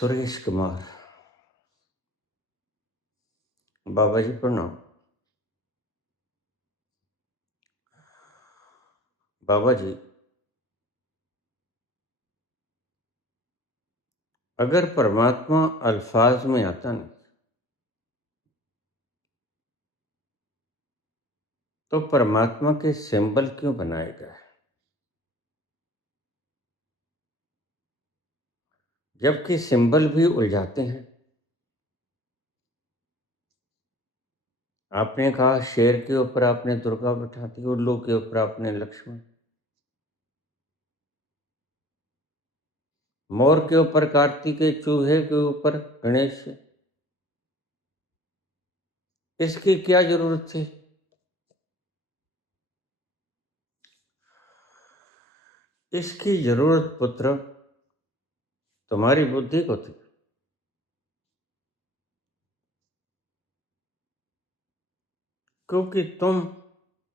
सुरेश कुमार। बाबा जी प्रणाम। बाबा जी, अगर परमात्मा अल्फाज में आता नहीं तो परमात्मा के सिंबल क्यों बनाए गए? जबकि सिंबल भी उलझाते हैं। आपने कहा शेर के ऊपर आपने दुर्गा बिठा दी, उल्लू के ऊपर आपने लक्ष्मण, मोर के ऊपर कार्तिकेय, चूहे के ऊपर गणेश। इसकी क्या जरूरत थी? इसकी जरूरत पुत्र तुम्हारी बुद्धि को थी, क्योंकि तुम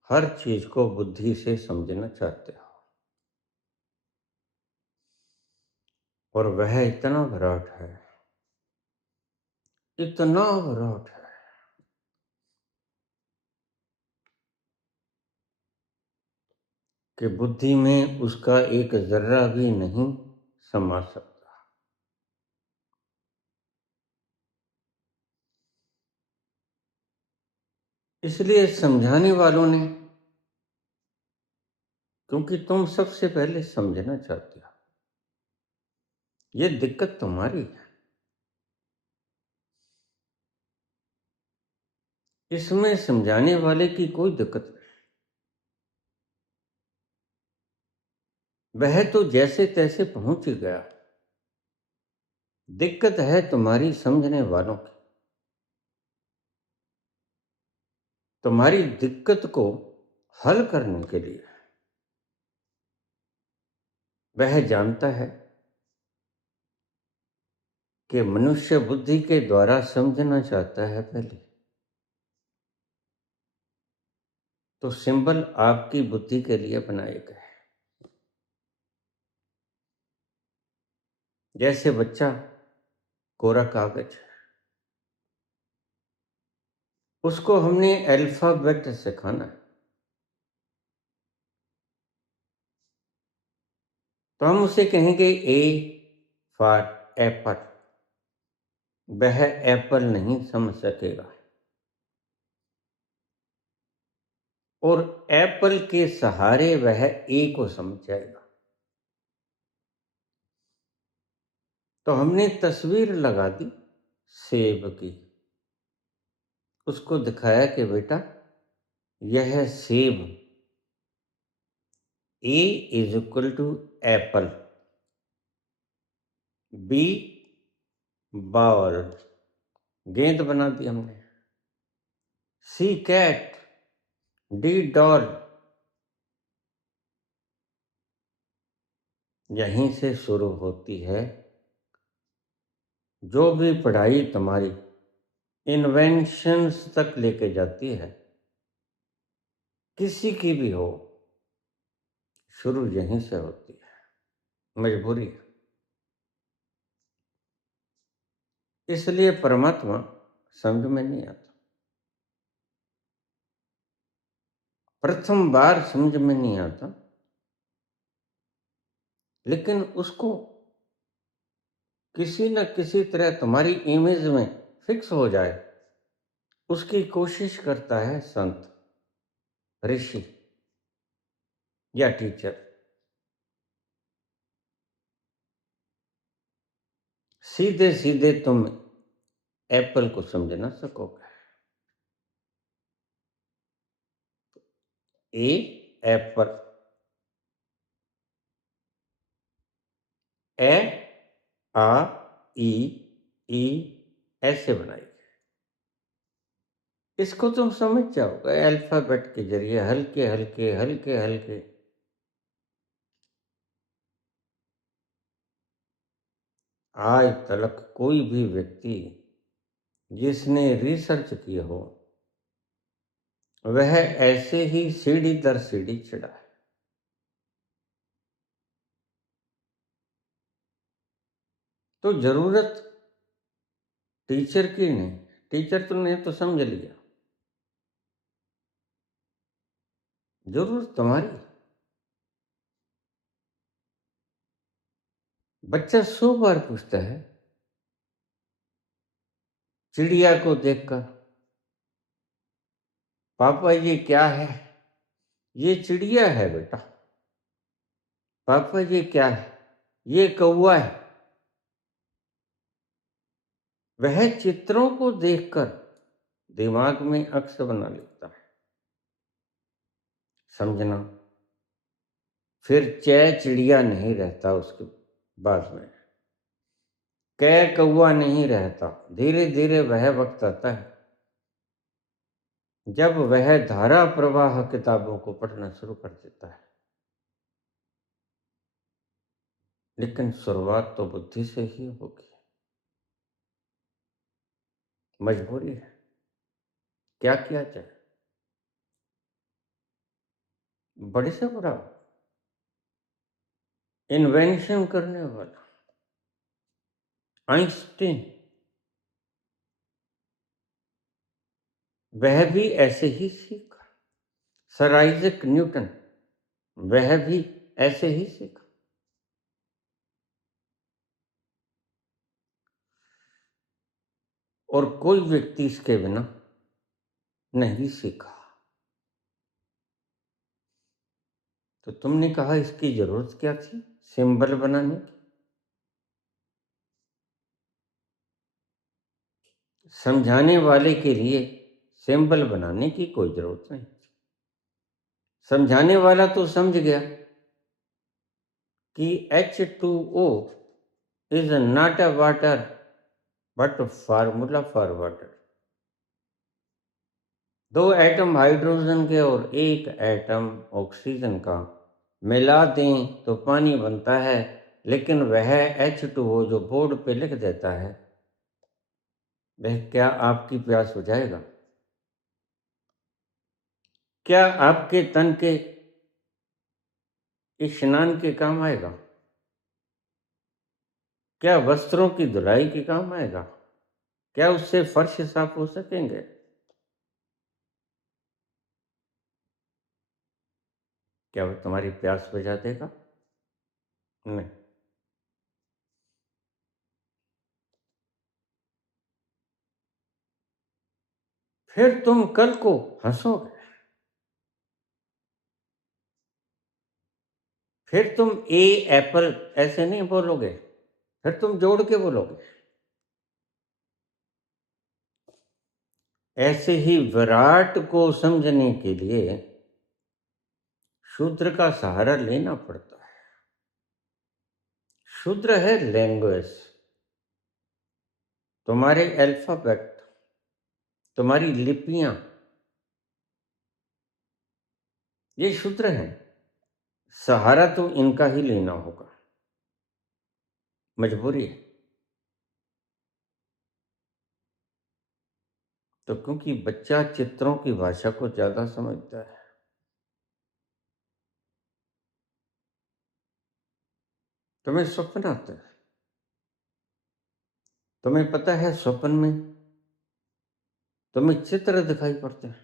हर चीज को बुद्धि से समझना चाहते हो। और वह इतना विराट है, इतना विराट है कि बुद्धि में उसका एक जर्रा भी नहीं समा सकता। इसलिए समझाने वालों ने, क्योंकि तुम सबसे पहले समझना चाहते हो, ये दिक्कत तुम्हारी है। इसमें समझाने वाले की कोई दिक्कत नहीं। वह तो जैसे तैसे पहुंच ही गया। दिक्कत है तुम्हारी समझने वालों की। तुम्हारी दिक्कत को हल करने के लिए वह जानता है कि मनुष्य बुद्धि के द्वारा समझना चाहता है पहले, तो सिंबल आपकी बुद्धि के लिए बनाए गए। जैसे बच्चा कोरा कागज, उसको हमने अल्फाबेट सिखाना है, तो हम उसे कहेंगे ए फॉर एप्पल। वह एप्पल नहीं समझ सकेगा, और एप्पल के सहारे वह ए को समझ जाएगा। तो हमने तस्वीर लगा दी सेब की, उसको दिखाया कि बेटा यह सेब, A is equal to apple, B ball, गेंद बना दी हमने, सी कैट, डी डॉल। यहीं से शुरू होती है जो भी पढ़ाई तुम्हारी इन्वेंशंस तक लेके जाती है, किसी की भी हो, शुरू यहीं से होती है। मजबूरी है। इसलिए परमात्मा समझ में नहीं आता। प्रथम बार समझ में नहीं आता, लेकिन उसको किसी न किसी तरह तुम्हारी इमेज में फिक्स हो जाए, उसकी कोशिश करता है संत, ऋषि या टीचर। सीधे सीधे तुम एप्पल को समझ ना सकोगे। ए एप्पल, ए आ ई ऐसे बनाई। इसको तुम समझ जाओगे अल्फाबेट के जरिए, हल्के हल्के हल्के हल्के। आज तक कोई भी व्यक्ति जिसने रिसर्च किया हो, वह ऐसे ही सीढ़ी दर सीढ़ी चढ़ा है। तो जरूरत टीचर की नहीं, टीचर तुमने तो समझ लिया, जरूरत तुम्हारी। बच्चा 100 बार पूछता है चिड़िया को देखकर, पापा ये क्या है? ये चिड़िया है बेटा। पापा ये क्या है? ये कौवा है। वह चित्रों को देखकर दिमाग में अक्स बना लेता है। समझना, फिर चै चिड़िया नहीं रहता उसके बाद में, कै कौवा नहीं रहता। धीरे धीरे वह वक्त आता है जब वह धारा प्रवाह किताबों को पढ़ना शुरू कर देता है। लेकिन शुरुआत तो बुद्धि से ही होगी। मजबूरी है, क्या किया जाए? बड़े से बड़ा इन्वेंशन करने वाला आइंस्टीन, वह भी ऐसे ही सीखा। सर आइजैक न्यूटन, वह भी ऐसे ही सीखा। और कोई व्यक्ति इसके बिना नहीं सीखा। तो तुमने कहा इसकी जरूरत क्या थी? सिंबल बनाने की। समझाने वाले के लिए सिंबल बनाने की कोई जरूरत नहीं। समझाने वाला तो समझ गया कि H2O is not a water but formula for water. 2 atom hydrogen के और 1 एटम ऑक्सीजन का मिला दें तो पानी बनता है, लेकिन वह H2O जो बोर्ड पे लिख देता है, वह क्या आपकी प्यास बुझाएगा? क्या आपके तन के स्नान के काम आएगा? क्या वस्त्रों की धुलाई के काम आएगा? क्या उससे फर्श साफ हो सकेंगे? क्या वह तुम्हारी प्यास बुझा देगा? नहीं। फिर तुम कल को हंसोगे, फिर तुम ए एप्पल ऐसे नहीं बोलोगे, फिर तुम जोड़ के बोलोगे। ऐसे ही विराट को समझने के लिए शूद्र का सहारा लेना पड़ता है। शूद्र है लैंग्वेज, तुम्हारे अल्फाबेट, तुम्हारी लिपियां, ये शूद्र हैं। सहारा तो इनका ही लेना होगा, मजबूरी है। तो क्योंकि बच्चा चित्रों की भाषा को ज्यादा समझता है। तुम्हें स्वप्न आता है, तुम्हें पता है स्वप्न में तुम्हें चित्र दिखाई पड़ते हैं,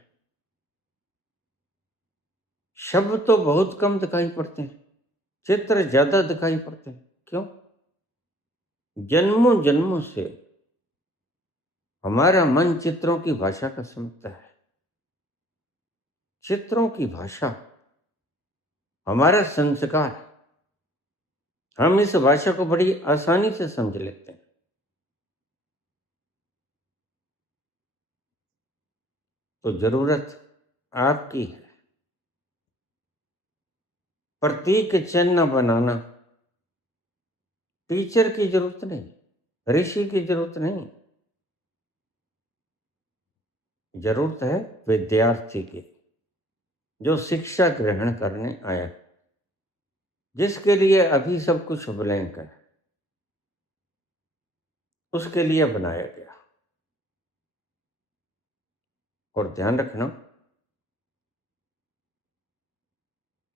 शब्द तो बहुत कम दिखाई पड़ते हैं, चित्र ज्यादा दिखाई पड़ते हैं। क्यों? जन्मों जन्मों से हमारा मन चित्रों की भाषा का समझता है। चित्रों की भाषा हमारा संस्कार, हम इस भाषा को बड़ी आसानी से समझ लेते हैं। तो जरूरत आपकी है। प्रतीक चिन्ह बनाना टीचर की जरूरत नहीं, ऋषि की जरूरत नहीं, जरूरत है विद्यार्थी की, जो शिक्षा ग्रहण करने आया, जिसके लिए अभी सब कुछ ब्लैंक है, उसके लिए बनाया गया। और ध्यान रखना,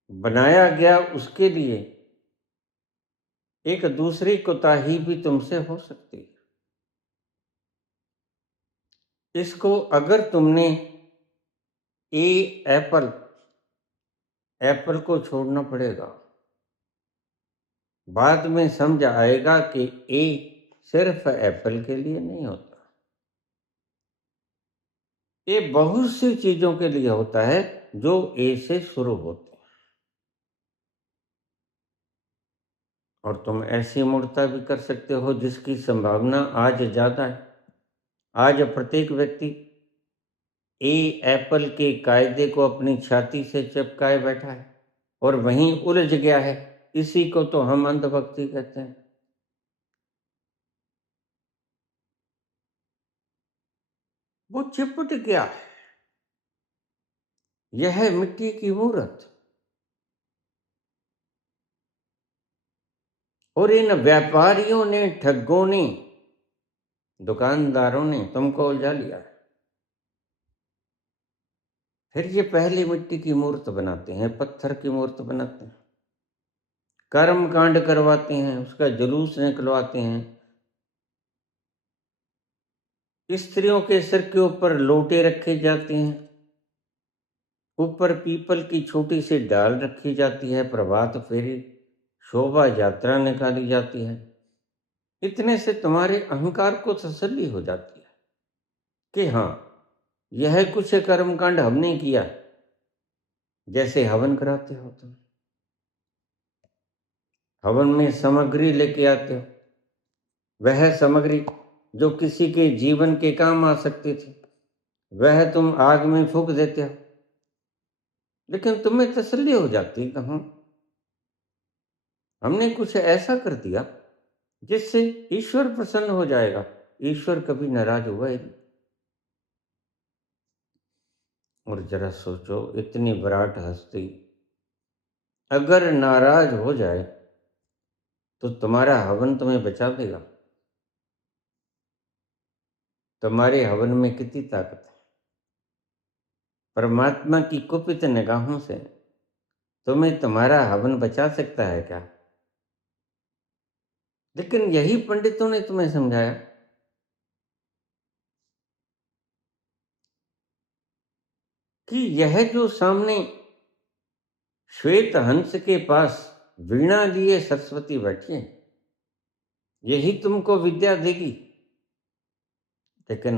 बनाया गया उसके लिए एक दूसरी कोताही भी तुमसे हो सकती है। इसको अगर तुमने ए एप्पल, एप्पल को छोड़ना पड़ेगा। बाद में समझ आएगा कि ए सिर्फ एप्पल के लिए नहीं होता, ये बहुत सी चीजों के लिए होता है जो ए से शुरू होते हैं। और तुम ऐसी मूर्ता भी कर सकते हो जिसकी संभावना आज ज्यादा है। आज प्रत्येक व्यक्ति ए एप्पल के कायदे को अपनी छाती से चिपकाए बैठा है और वहीं उलझ गया है। इसी को तो हम अंधभक्ति कहते हैं। वो चिपट गया है। यह है मिट्टी की मूर्त। और इन व्यापारियों ने, ठगों ने, दुकानदारों ने तुमको उलझा लिया है। फिर ये पहली मिट्टी की मूर्त बनाते हैं, पत्थर की मूर्त बनाते हैं, कर्म कांड करवाते हैं, उसका जुलूस निकलवाते हैं, स्त्रियों के सिर के ऊपर लोटे रखे जाते हैं, ऊपर पीपल की छोटी सी डाल रखी जाती है, प्रभात फेरी, शोभा यात्रा निकाली जाती है। इतने से तुम्हारे अहंकार को तसल्ली हो जाती है कि हाँ, यह कुछ कर्मकांड हमने किया। जैसे हवन कराते हो तुम, हवन में सामग्री लेके आते हो, वह सामग्री जो किसी के जीवन के काम आ सकती थी वह तुम आग में फूंक देते हो। लेकिन तुम्हें तसल्ली हो जाती है कि हाँ, हमने कुछ ऐसा कर दिया जिससे ईश्वर प्रसन्न हो जाएगा। ईश्वर कभी नाराज हुआ ही नहीं। और जरा सोचो, इतनी विराट हस्ती अगर नाराज हो जाए तो तुम्हारा हवन तुम्हें बचा देगा। तुम्हारे हवन में कितनी ताकत है। परमात्मा की कुपित निगाहों से तुम्हें तुम्हारा हवन बचा सकता है क्या? लेकिन यही पंडितों ने तुम्हें समझाया कि यह जो सामने श्वेत हंस के पास वीणा लिए सरस्वती बैठी है, यही तुमको विद्या देगी। लेकिन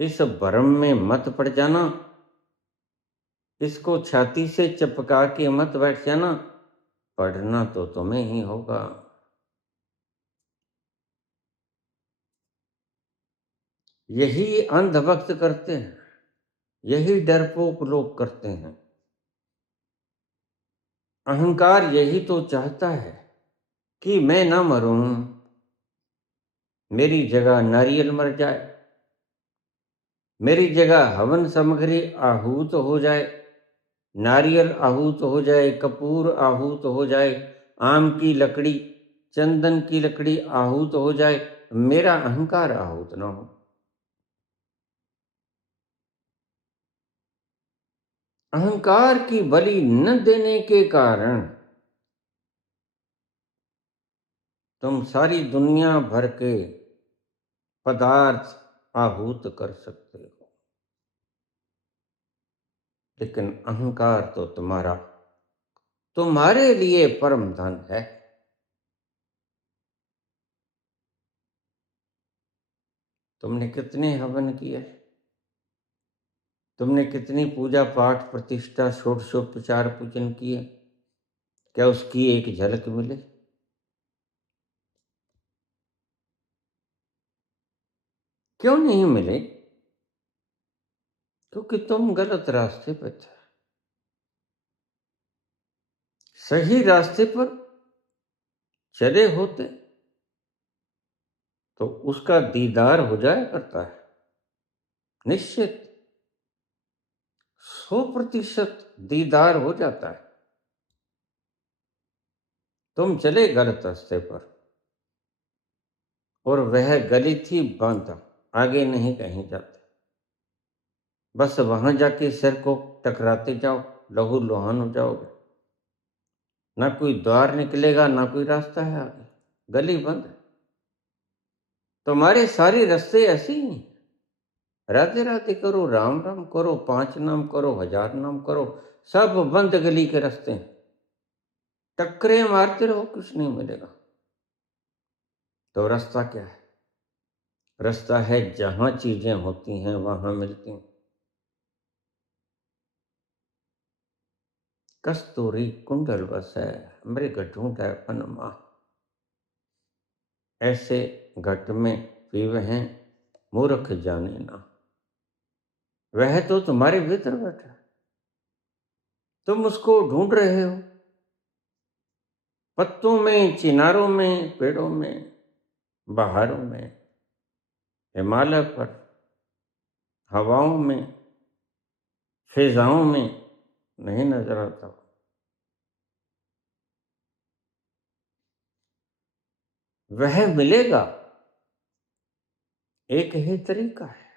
इस भ्रम में मत पड़ जाना, इसको छाती से चिपका के मत बैठ जाना। पढ़ना तो तुम्हें ही होगा। यही अंधभक्त करते हैं, यही डरपोक लोग करते हैं। अहंकार यही तो चाहता है कि मैं ना मरूं, मेरी जगह नारियल मर जाए, मेरी जगह हवन सामग्री आहूत हो जाए, नारियल आहूत हो जाए, कपूर आहूत हो जाए, आम की लकड़ी, चंदन की लकड़ी आहूत हो जाए, मेरा अहंकार आहूत ना हो। अहंकार की बलि न देने के कारण तुम सारी दुनिया भर के पदार्थ आहूत कर सकते हो। लेकिन अहंकार तो तुम्हारे लिए परम धन है। तुमने कितने हवन किए, तुमने कितनी पूजा पाठ प्रतिष्ठा षोडशोपचार पूजन किए, क्या उसकी एक झलक मिले? क्यों नहीं मिले? क्योंकि तुम गलत रास्ते पर थे। सही रास्ते पर चले होते तो उसका दीदार हो जाया करता है, निश्चित 100% दीदार हो जाता है। तुम चले गलत रास्ते पर और वह गली थी बंद, आगे नहीं कहीं जाते। बस वहां जाके सिर को टकराते जाओ, लहू लुहान हो जाओगे। ना कोई द्वार निकलेगा, ना कोई रास्ता है आगे, गली बंद है। तुम्हारे सारे रास्ते ऐसे ही हैं। राधे राधे करो, राम राम करो, 5 नाम करो, 1000 नाम करो, सब बंद गली के रास्ते हैं। टक्करे मारते रहो, कुछ नहीं मिलेगा। तो रास्ता क्या है? रास्ता है जहां चीजें होती हैं वहां मिलती हैं। कस्तूरी कुंडल बस है, मृग ढूंढे पनमा। ऐसे घट में पीवे हैं, मूर्ख जाने ना। वह तो तुम्हारे भीतर बैठा है, तुम उसको ढूंढ रहे हो। पत्तों में, चिनारों में, पेड़ों में, बहारों में, हिमालय पर, हवाओं में, फिजाओं में नहीं नजर आता। वह मिलेगा, एक ही तरीका है।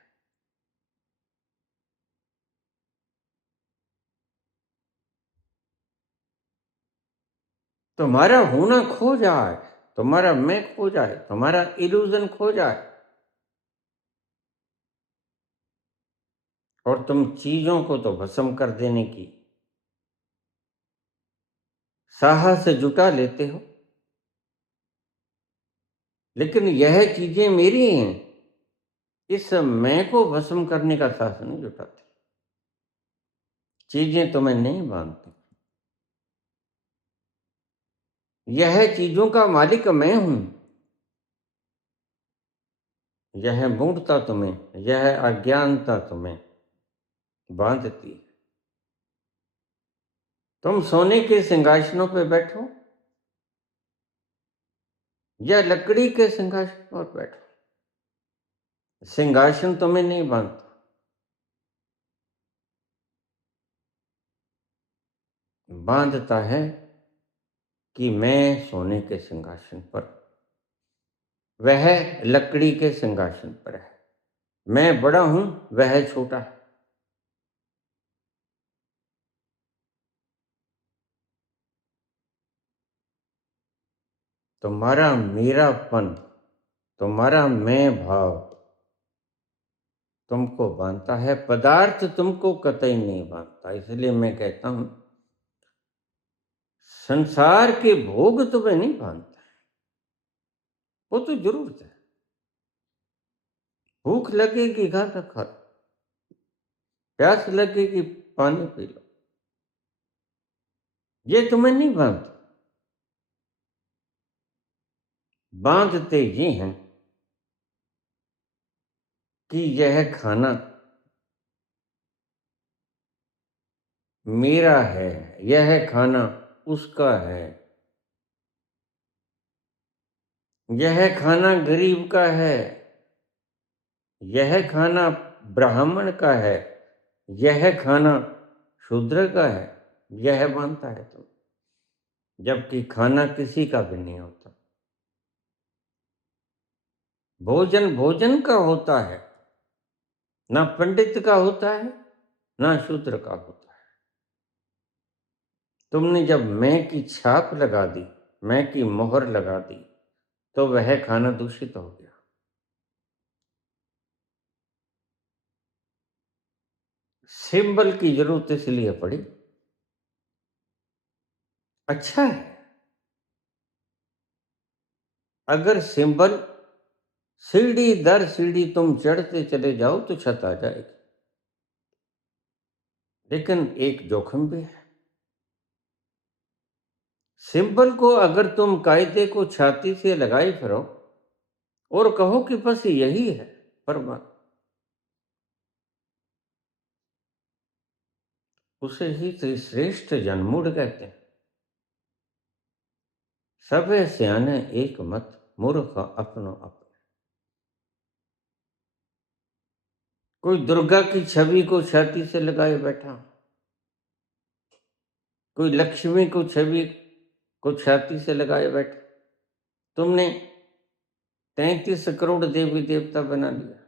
तुम्हारा होना खो जाए, तुम्हारा मैं खो जाए, तुम्हारा इल्यूजन खो जाए, और तुम चीजों को तो भस्म कर देने की साहस से जुटा लेते हो। लेकिन यह चीजें मेरी हैं, इस मैं को भस्म करने का साहस नहीं जुटाती। चीजें तुम्हें नहीं बांधती। यह चीजों का मालिक मैं हूं। यह मूढ़ता तुम्हें, यह अज्ञानता तुम्हें बांधती है। तुम सोने के सिंहासनों पर बैठो या लकड़ी के सिंहासन पर बैठो, सिंहासन तुम्हें नहीं बांधता। बांधता है कि मैं सोने के सिंहासन पर, वह लकड़ी के सिंहासन पर है। मैं बड़ा हूं, वह छोटा है। तुम्हारा मेरापन, तुम्हारा मैं भाव तुमको बांधता है, पदार्थ तुमको कतई नहीं बांधता। इसलिए मैं कहता हूं, संसार के भोग तुम्हें नहीं बांधता। वो तो जरूरत है। भूख लगेगी खाना खा लो, प्यास लगेगी पानी पी लो, ये तुम्हें नहीं बांधता। बांधते ये हैं कि यह खाना मेरा है, यह खाना उसका है, यह खाना गरीब का है, यह खाना ब्राह्मण का है, यह खाना शूद्र का है। यह मानता है तो, जबकि खाना किसी का भी नहीं होता। भोजन भोजन का होता है, ना पंडित का होता है, ना शूद्र का होता है। तुमने जब मैं की छाप लगा दी, मैं की मोहर लगा दी, तो वह खाना दूषित हो गया। सिंबल की जरूरत इसलिए पड़ी, अच्छा है अगर सिंबल सीढ़ी दर सीढ़ी तुम चढ़ते चले जाओ तो छत आ जाएगी। लेकिन एक जोखिम भी है। सिंबल को अगर तुम कायदे को छाती से लगाए फिरो और कहो कि बस यही है परमात्मा, उसे ही तो श्रेष्ठ जनमूढ़ कहते हैं। सब सियाने एक मत, मूर्ख अपनो अपने। कोई दुर्गा की छवि को छाती से लगाए बैठा, कोई लक्ष्मी को छवि को छाती से लगाए बैठा। तुमने 33 करोड़ देवी देवता बना लिया।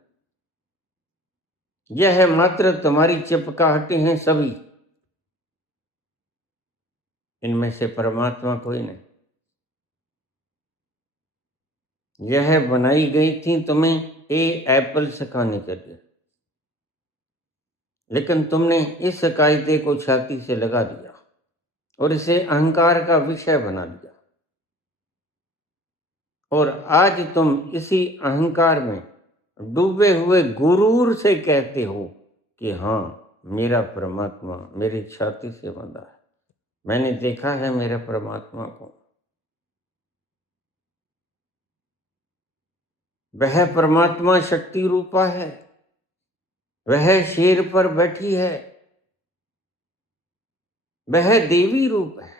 यह मात्र तुम्हारी चिपकाहटें हैं सभी। इनमें से परमात्मा कोई नहीं। यह बनाई गई थी तुम्हें एप्पल सिखाने के लिए, लेकिन तुमने इस कायदे को छाती से लगा दिया और इसे अहंकार का विषय बना दिया। और आज तुम इसी अहंकार में डूबे हुए गुरूर से कहते हो कि हाँ, मेरा परमात्मा मेरी छाती से बंधा है, मैंने देखा है मेरे परमात्मा को। वह परमात्मा शक्ति रूपा है, वह शेर पर बैठी है, वह देवी रूप है।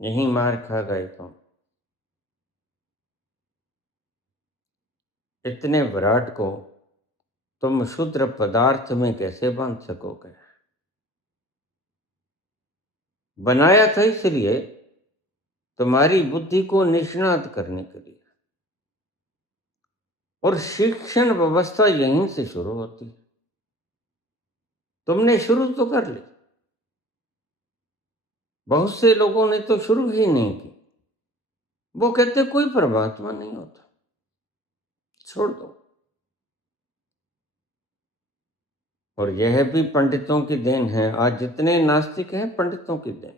यही मार खा गए तुम। इतने विराट को तुम क्षुद्र पदार्थ में कैसे बांध सकोगे? बनाया था इसलिए तुम्हारी बुद्धि को निष्णात करने के लिए, और शिक्षण व्यवस्था यहीं से शुरू होती है। तुमने शुरू तो कर ली, बहुत से लोगों ने तो शुरू ही नहीं की। वो कहते कोई परमात्मा नहीं होता, छोड़ दो। और यह भी पंडितों की देन है। आज जितने नास्तिक हैं, पंडितों की देन।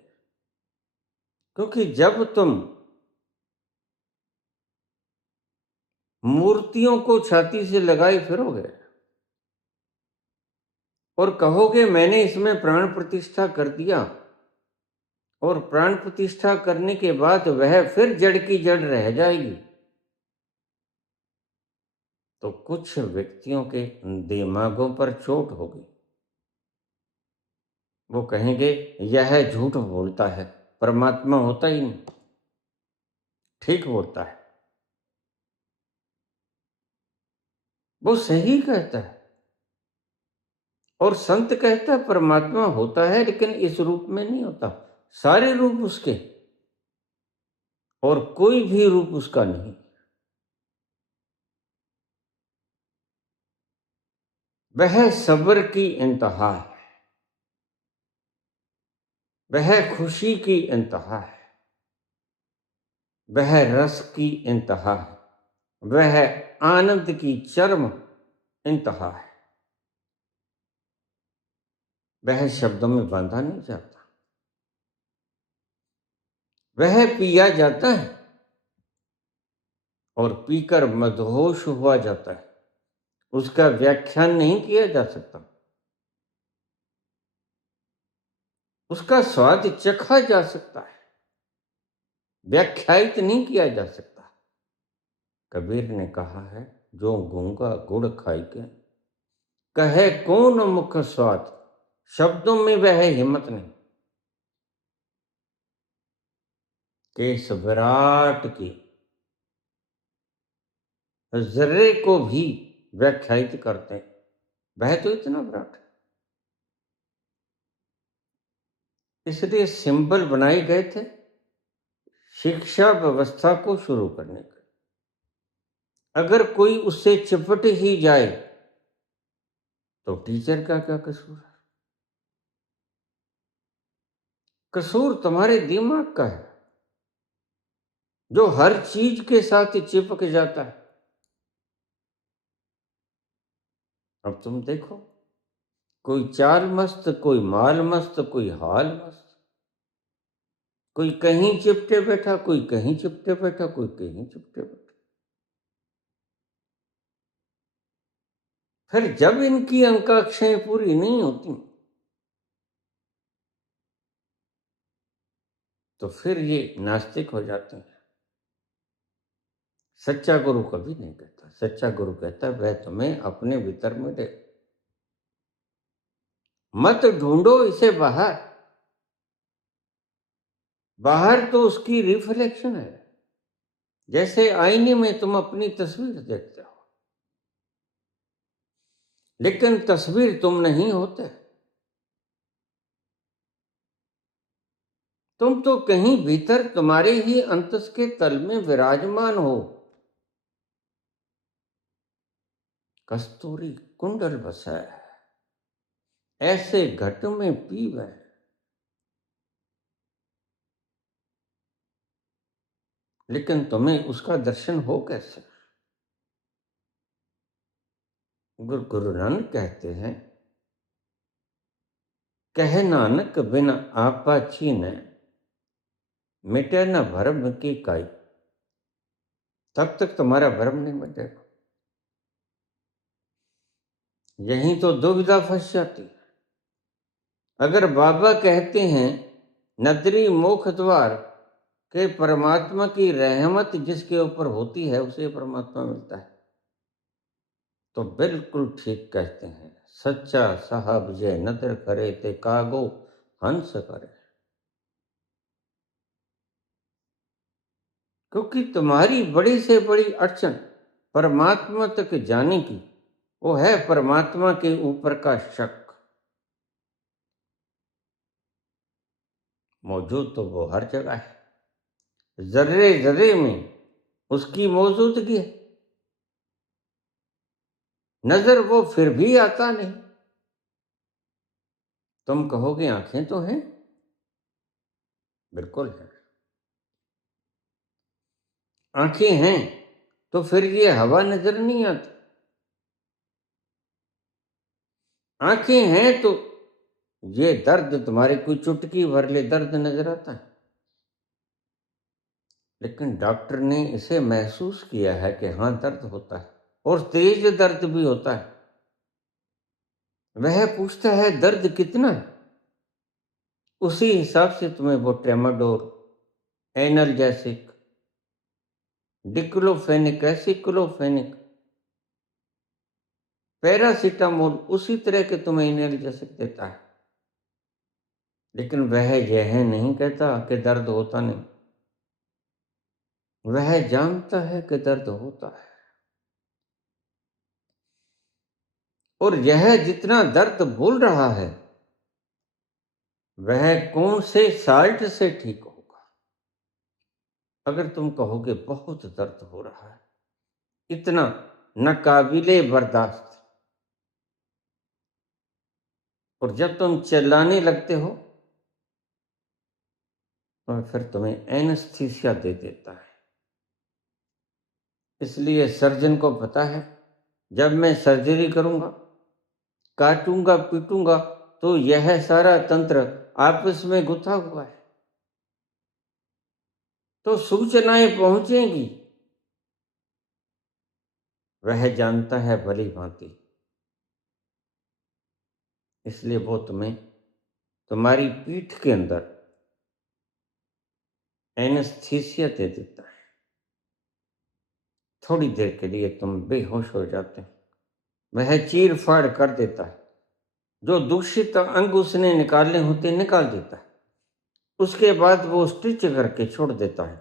क्योंकि जब तुम मूर्तियों को छाती से लगाए फिरोगे और कहोगे मैंने इसमें प्राण प्रतिष्ठा कर दिया, और प्राण प्रतिष्ठा करने के बाद वह फिर जड़ की जड़ रह जाएगी, तो कुछ व्यक्तियों के दिमागों पर चोट होगी। वो कहेंगे यह झूठ बोलता है, परमात्मा होता ही नहीं, ठीक बोलता है, वो सही कहता है। और संत कहता है परमात्मा होता है, लेकिन इस रूप में नहीं होता, सारे रूप उसके और कोई भी रूप उसका नहीं। वह सब्र की इंतहा है, वह खुशी की इंतहा है, वह रस की इंतहा है, वह आनंद की चरम इंतहा है। वह शब्दों में बांधा नहीं जाता, वह पिया जाता है और पीकर मदहोश हुआ जाता है। उसका व्याख्यान नहीं किया जा सकता, उसका स्वाद चखा जा सकता है, व्याख्यायित नहीं किया जा सकता। कबीर ने कहा है, जो गूंगा गुड़ खाई के कहे कौन मुख स्वाद, शब्दों में वह हिम्मत नहीं कि इस विराट की जर्रे को भी व्याख्यायित करते हैं। वह तो इतना विराट है, इसलिए सिंबल बनाए गए थे शिक्षा व्यवस्था को शुरू करने के। अगर कोई उससे चिपट ही जाए तो टीचर का क्या कसूर है? कसूर तुम्हारे दिमाग का है, जो हर चीज के साथ चिपक जाता है। अब तुम देखो, कोई चाल मस्त, कोई माल मस्त, कोई हाल मस्त, कोई कहीं चिपटे बैठा, कोई कहीं चिपटे बैठा, कोई कहीं चिपटे बैठा। फिर जब इनकी अंकाक्षाएं पूरी नहीं होती तो फिर ये नास्तिक हो जाते हैं। सच्चा गुरु कभी नहीं कहता, सच्चा गुरु कहता है वह तुम्हें अपने भीतर में दे, मत ढूंढो इसे बाहर। बाहर तो उसकी रिफ्लेक्शन है, जैसे आईने में तुम अपनी तस्वीर देखते हो, लेकिन तस्वीर तुम नहीं होते। तुम तो कहीं भीतर तुम्हारे ही अंतस के तल में विराजमान हो। कस्तूरी कुंडल बसा है, ऐसे घट में पीव है, लेकिन तुम्हें उसका दर्शन हो कैसे? गुरु नानक कहते हैं, कह नानक बिन आपा छीनै, मिटे न भरम की काई। तब तक तुम्हारा भरम नहीं मिटेगा। यहीं तो दुविधा फंस जाती है। अगर बाबा कहते हैं नदरी मोख द्वार के परमात्मा की रहमत जिसके ऊपर होती है उसे परमात्मा मिलता है, तो बिल्कुल ठीक कहते हैं। सच्चा साहब जे नदर करे ते कागो हंस करे। क्योंकि तुम्हारी बड़ी से बड़ी अड़चन परमात्मा तक जाने की, वो है परमात्मा के ऊपर का शक। मौजूद तो वो हर जगह है, जर्रे जर्रे में उसकी मौजूदगी है। नजर वो फिर भी आता नहीं। तुम कहोगे आंखें तो हैं, बिल्कुल है। आंखें हैं तो फिर ये हवा नजर नहीं आती। आंखें हैं तो ये दर्द तुम्हारी कोई चुटकी भर ले दर्द नजर आता है। लेकिन डॉक्टर ने इसे महसूस किया है कि हाँ दर्द होता है, और तेज दर्द भी होता है। वह पूछता है दर्द कितना है, उसी हिसाब से तुम्हें वो ट्रेमाडोर, एनाल्जेसिक, डिक्लोफेनिक एसिक्लोफेनिक, पैरासीटामोल उसी तरह के तुम्हें एनाल्जेसिक देता है। लेकिन वह यह नहीं कहता कि दर्द होता नहीं। वह जानता है कि दर्द होता है, और यह जितना दर्द बोल रहा है वह कौन से साल्ट से ठीक होगा। अगर तुम कहोगे बहुत दर्द हो रहा है, इतना नाकाबिले बर्दाश्त, और जब तुम चिल्लाने लगते हो तो फिर तुम्हें एनेस्थीसिया दे देता है। इसलिए सर्जन को पता है जब मैं सर्जरी करूंगा, काटूंगा पीटूंगा, तो यह सारा तंत्र आपस में गुथा हुआ है, तो सूचनाएं पहुंचेंगी। वह जानता है भली भांति, इसलिए वो तुम्हें तुम्हारी पीठ के अंदर एनेस्थीसिया दे देता है। थोड़ी देर के लिए तुम बेहोश हो जाते हो, वह चीर फाड़ कर देता है। जो दूषित अंग उसने निकालने होते निकाल देता है। उसके बाद वो स्टिच करके छोड़ देता है,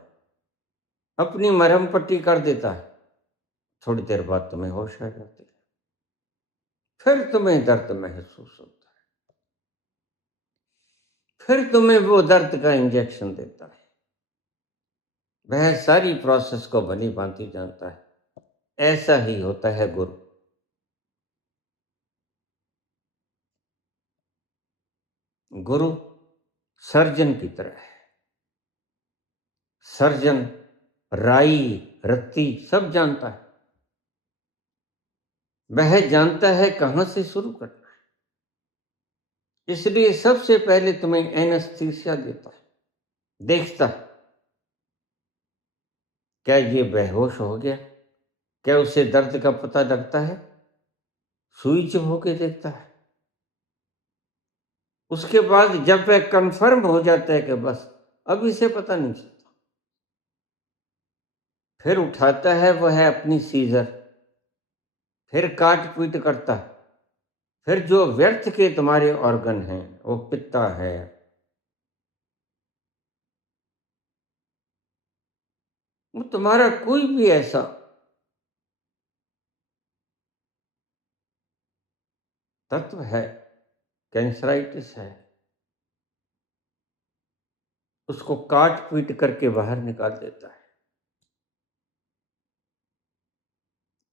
अपनी मरहम पट्टी कर देता है। थोड़ी देर बाद तुम्हें होश आ जाती है, फिर तुम्हें दर्द महसूस होता है, फिर तुम्हें वो दर्द का इंजेक्शन देता है। वह सारी प्रोसेस को भली भांति जानता है। ऐसा ही होता है गुरु। गुरु सर्जन की तरह है। सर्जन राई रत्ती सब जानता है। वह जानता है कहां से शुरू करना है, इसलिए सबसे पहले तुम्हें एनेस्थीसिया देता है। देखता है क्या ये बेहोश हो गया, क्या उसे दर्द का पता लगता है, सुई चुभ होके देखता है। उसके बाद जब वह कंफर्म हो जाता है कि बस अब इसे पता नहीं चलता, फिर उठाता है वह अपनी सीजर, फिर काट पीट करता है। फिर जो व्यर्थ के तुम्हारे ऑर्गन हैं वो पित्ता है, वो तुम्हारा कोई भी ऐसा तत्व है, कैंसराइटिस है, उसको काट पीट करके बाहर निकाल देता है।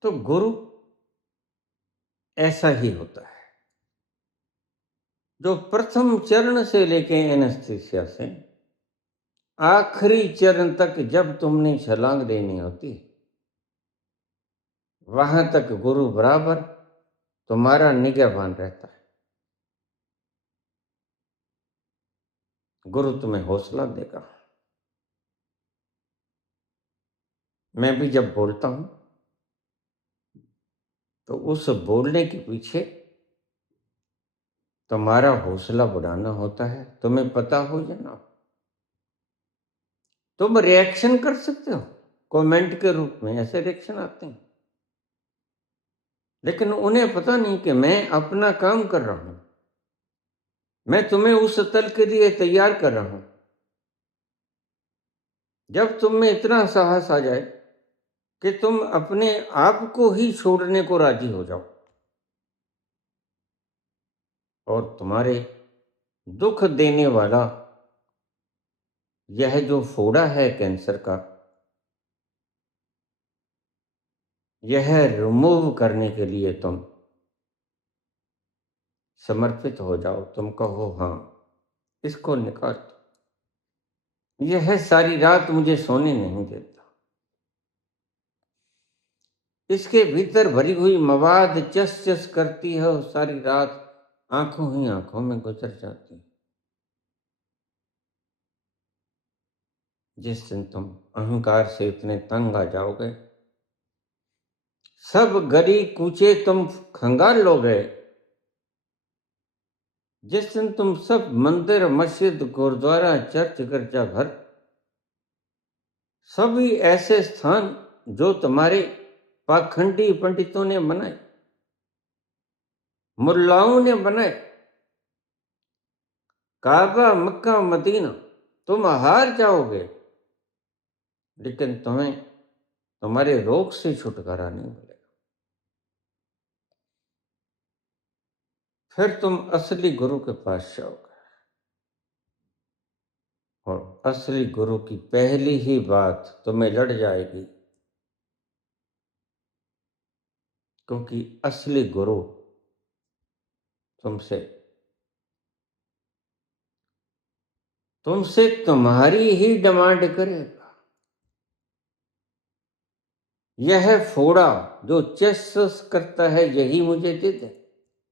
तो गुरु ऐसा ही होता है, जो प्रथम चरण से लेके एनेस्थीसिया से आखिरी चरण तक जब तुमने छलांग देनी होती वहां तक गुरु बराबर तुम्हारा निगहबान रहता है। गुरु तुम्हें हौसला देगा। मैं भी जब बोलता हूं तो उस बोलने के पीछे तुम्हारा हौसला बढ़ाना होता है। तुम्हें पता हो या ना, तुम रिएक्शन कर सकते हो, कमेंट के रूप में ऐसे रिएक्शन आते हैं, लेकिन उन्हें पता नहीं कि मैं अपना काम कर रहा हूं। मैं तुम्हें उस तल के लिए तैयार कर रहा हूं। जब तुम में इतना साहस आ जाए कि तुम अपने आप को ही छोड़ने को राजी हो जाओ और तुम्हारे दुख देने वाला यह जो फोड़ा है कैंसर का, यह रिमूव करने के लिए तुम समर्पित हो जाओ। तुम कहो हाँ, इसको निकाल दो। यह सारी रात मुझे सोने नहीं देता। इसके भीतर भरी हुई मवाद चस चस करती है और सारी रात आंखों ही आंखों में गुजर जाती है। जिस दिन तुम अहंकार से इतने तंग आ जाओगे, सब गली कूचे तुम खंगाल लोगे। जिस दिन तुम सब मंदिर मस्जिद गुरुद्वारा चर्च गिरजाघर सभी ऐसे स्थान जो तुम्हारे पाखंडी पंडितों ने बनाए, मुल्लाओं ने बनाए, काबा मक्का मदीना, तुम हार जाओगे, लेकिन तुम्हें तुम्हारे रोग से छुटकारा नहीं मिलेगा। फिर तुम असली गुरु के पास जाओगे और असली गुरु की पहली ही बात तुम्हें लड़ जाएगी, क्योंकि असली गुरु तुमसे तुमसे तुम्हारी ही डिमांड करेगा। यह फोड़ा जो चस करता है यही मुझे दे दे,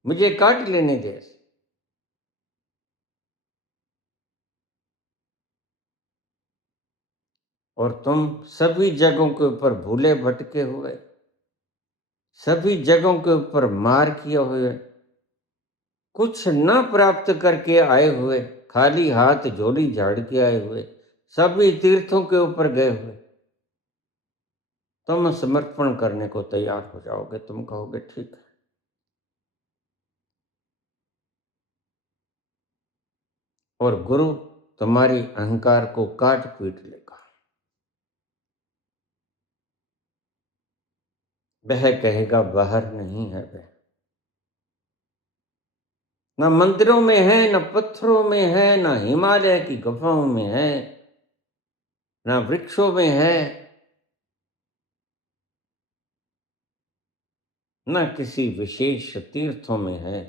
मुझे काट लेने दे। और तुम सभी जगहों के ऊपर भूले भटके हुए, सभी जगहों के ऊपर मार किए हुए, कुछ न प्राप्त करके आए हुए, खाली हाथ झोली झाड़ के आए हुए, सभी तीर्थों के ऊपर गए हुए, तुम समर्पण करने को तैयार हो जाओगे। तुम कहोगे ठीक है, और गुरु तुम्हारी अहंकार को काट पीट लेगा। वह कहेगा बाहर नहीं है वह, न मंदिरों में है, न पत्थरों में है, न हिमालय की गुफाओं में है, न वृक्षों में है, न किसी विशेष तीर्थों में है,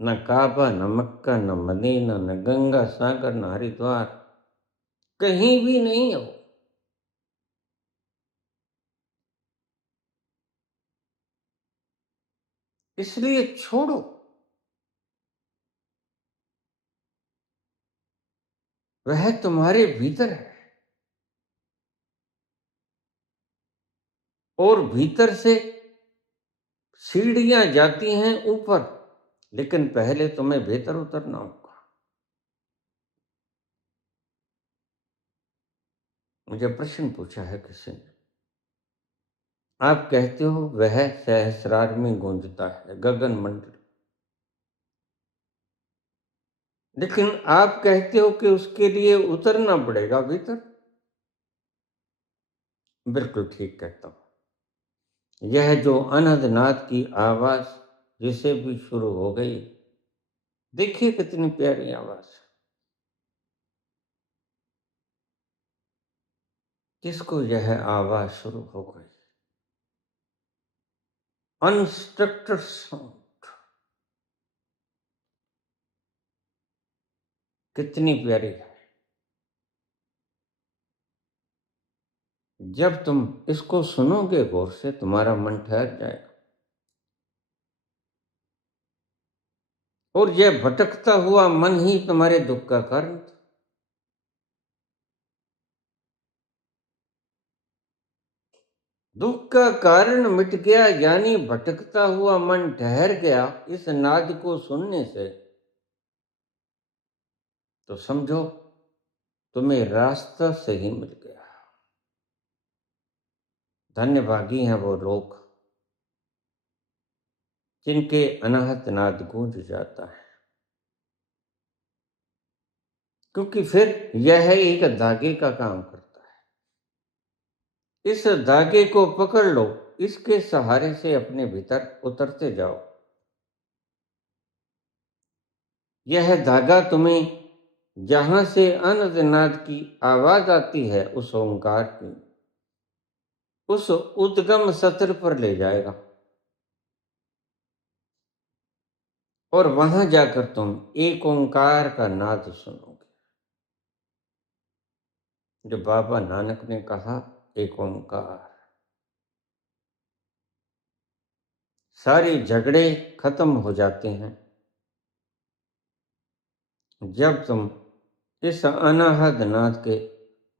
न काबा, न मक्का, न मदीना, न गंगा सागर, न हरिद्वार, कहीं भी नहीं है वो। इसलिए छोड़ो। वह तुम्हारे भीतर है और भीतर से सीढ़ियां जाती हैं ऊपर, लेकिन पहले तुम्हें भीतर उतरना होगा। मुझे प्रश्न पूछा है किसी ने, आप कहते हो वह सहस्रार में गूंजता है गगन मंडल, लेकिन आप कहते हो कि उसके लिए उतरना पड़ेगा भीतर। बिल्कुल ठीक कहता हूं। यह जो अनहदनाद की आवाज जिसे भी शुरू हो गई, देखिए कितनी प्यारी आवाज, किसको यह आवाज शुरू हो गई, अनस्ट्रक्चर्ड साउंड, कितनी प्यारी है। जब तुम इसको सुनोगे गौर से, तुम्हारा मन ठहर जाएगा। और यह भटकता हुआ मन ही तुम्हारे दुख का कारण था। दुख का कारण मिट गया, यानी भटकता हुआ मन ठहर गया इस नाद को सुनने से। तो समझो तुम्हें रास्ता सही मिल गया। धन्यभागी हैं वो लोग जिनके अनाहत नाद गूंज जाता है, क्योंकि फिर यह एक धागे का काम करता है। इस धागे को पकड़ लो, इसके सहारे से अपने भीतर उतरते जाओ। यह धागा तुम्हें जहां से अनंत नाद की आवाज आती है, उस ओंकार की, उस उद्गम सत्र पर ले जाएगा। और वहां जाकर तुम एक ओंकार का नाद सुनोगे। जो बाबा नानक ने कहा, एक ओंकार। सारे झगड़े खत्म हो जाते हैं जब तुम इस अनाहत नाद के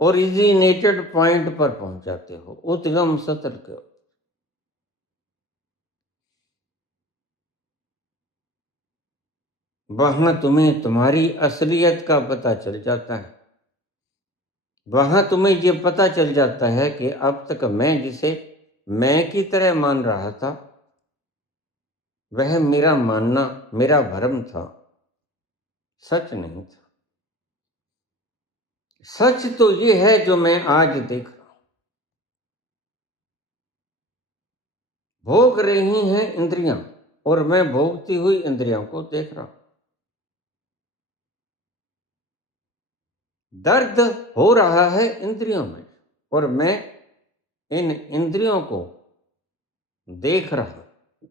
ओरिजिनेटेड पॉइंट पर पहुंच जाते हो, उद्गम सत्र के। वहां तुम्हें तुम्हारी असलियत का पता चल जाता है। वहां तुम्हें ये पता चल जाता है कि अब तक मैं जिसे मैं की तरह मान रहा था, वह मेरा मानना मेरा भ्रम था, सच नहीं था। सच तो ये है जो मैं आज देख रहा हूं। भोग रही हैं इंद्रियां, और मैं भोगती हुई इंद्रियों को देख रहा हूं। दर्द हो रहा है इंद्रियों में, और मैं इन इंद्रियों को देख रहा हूं।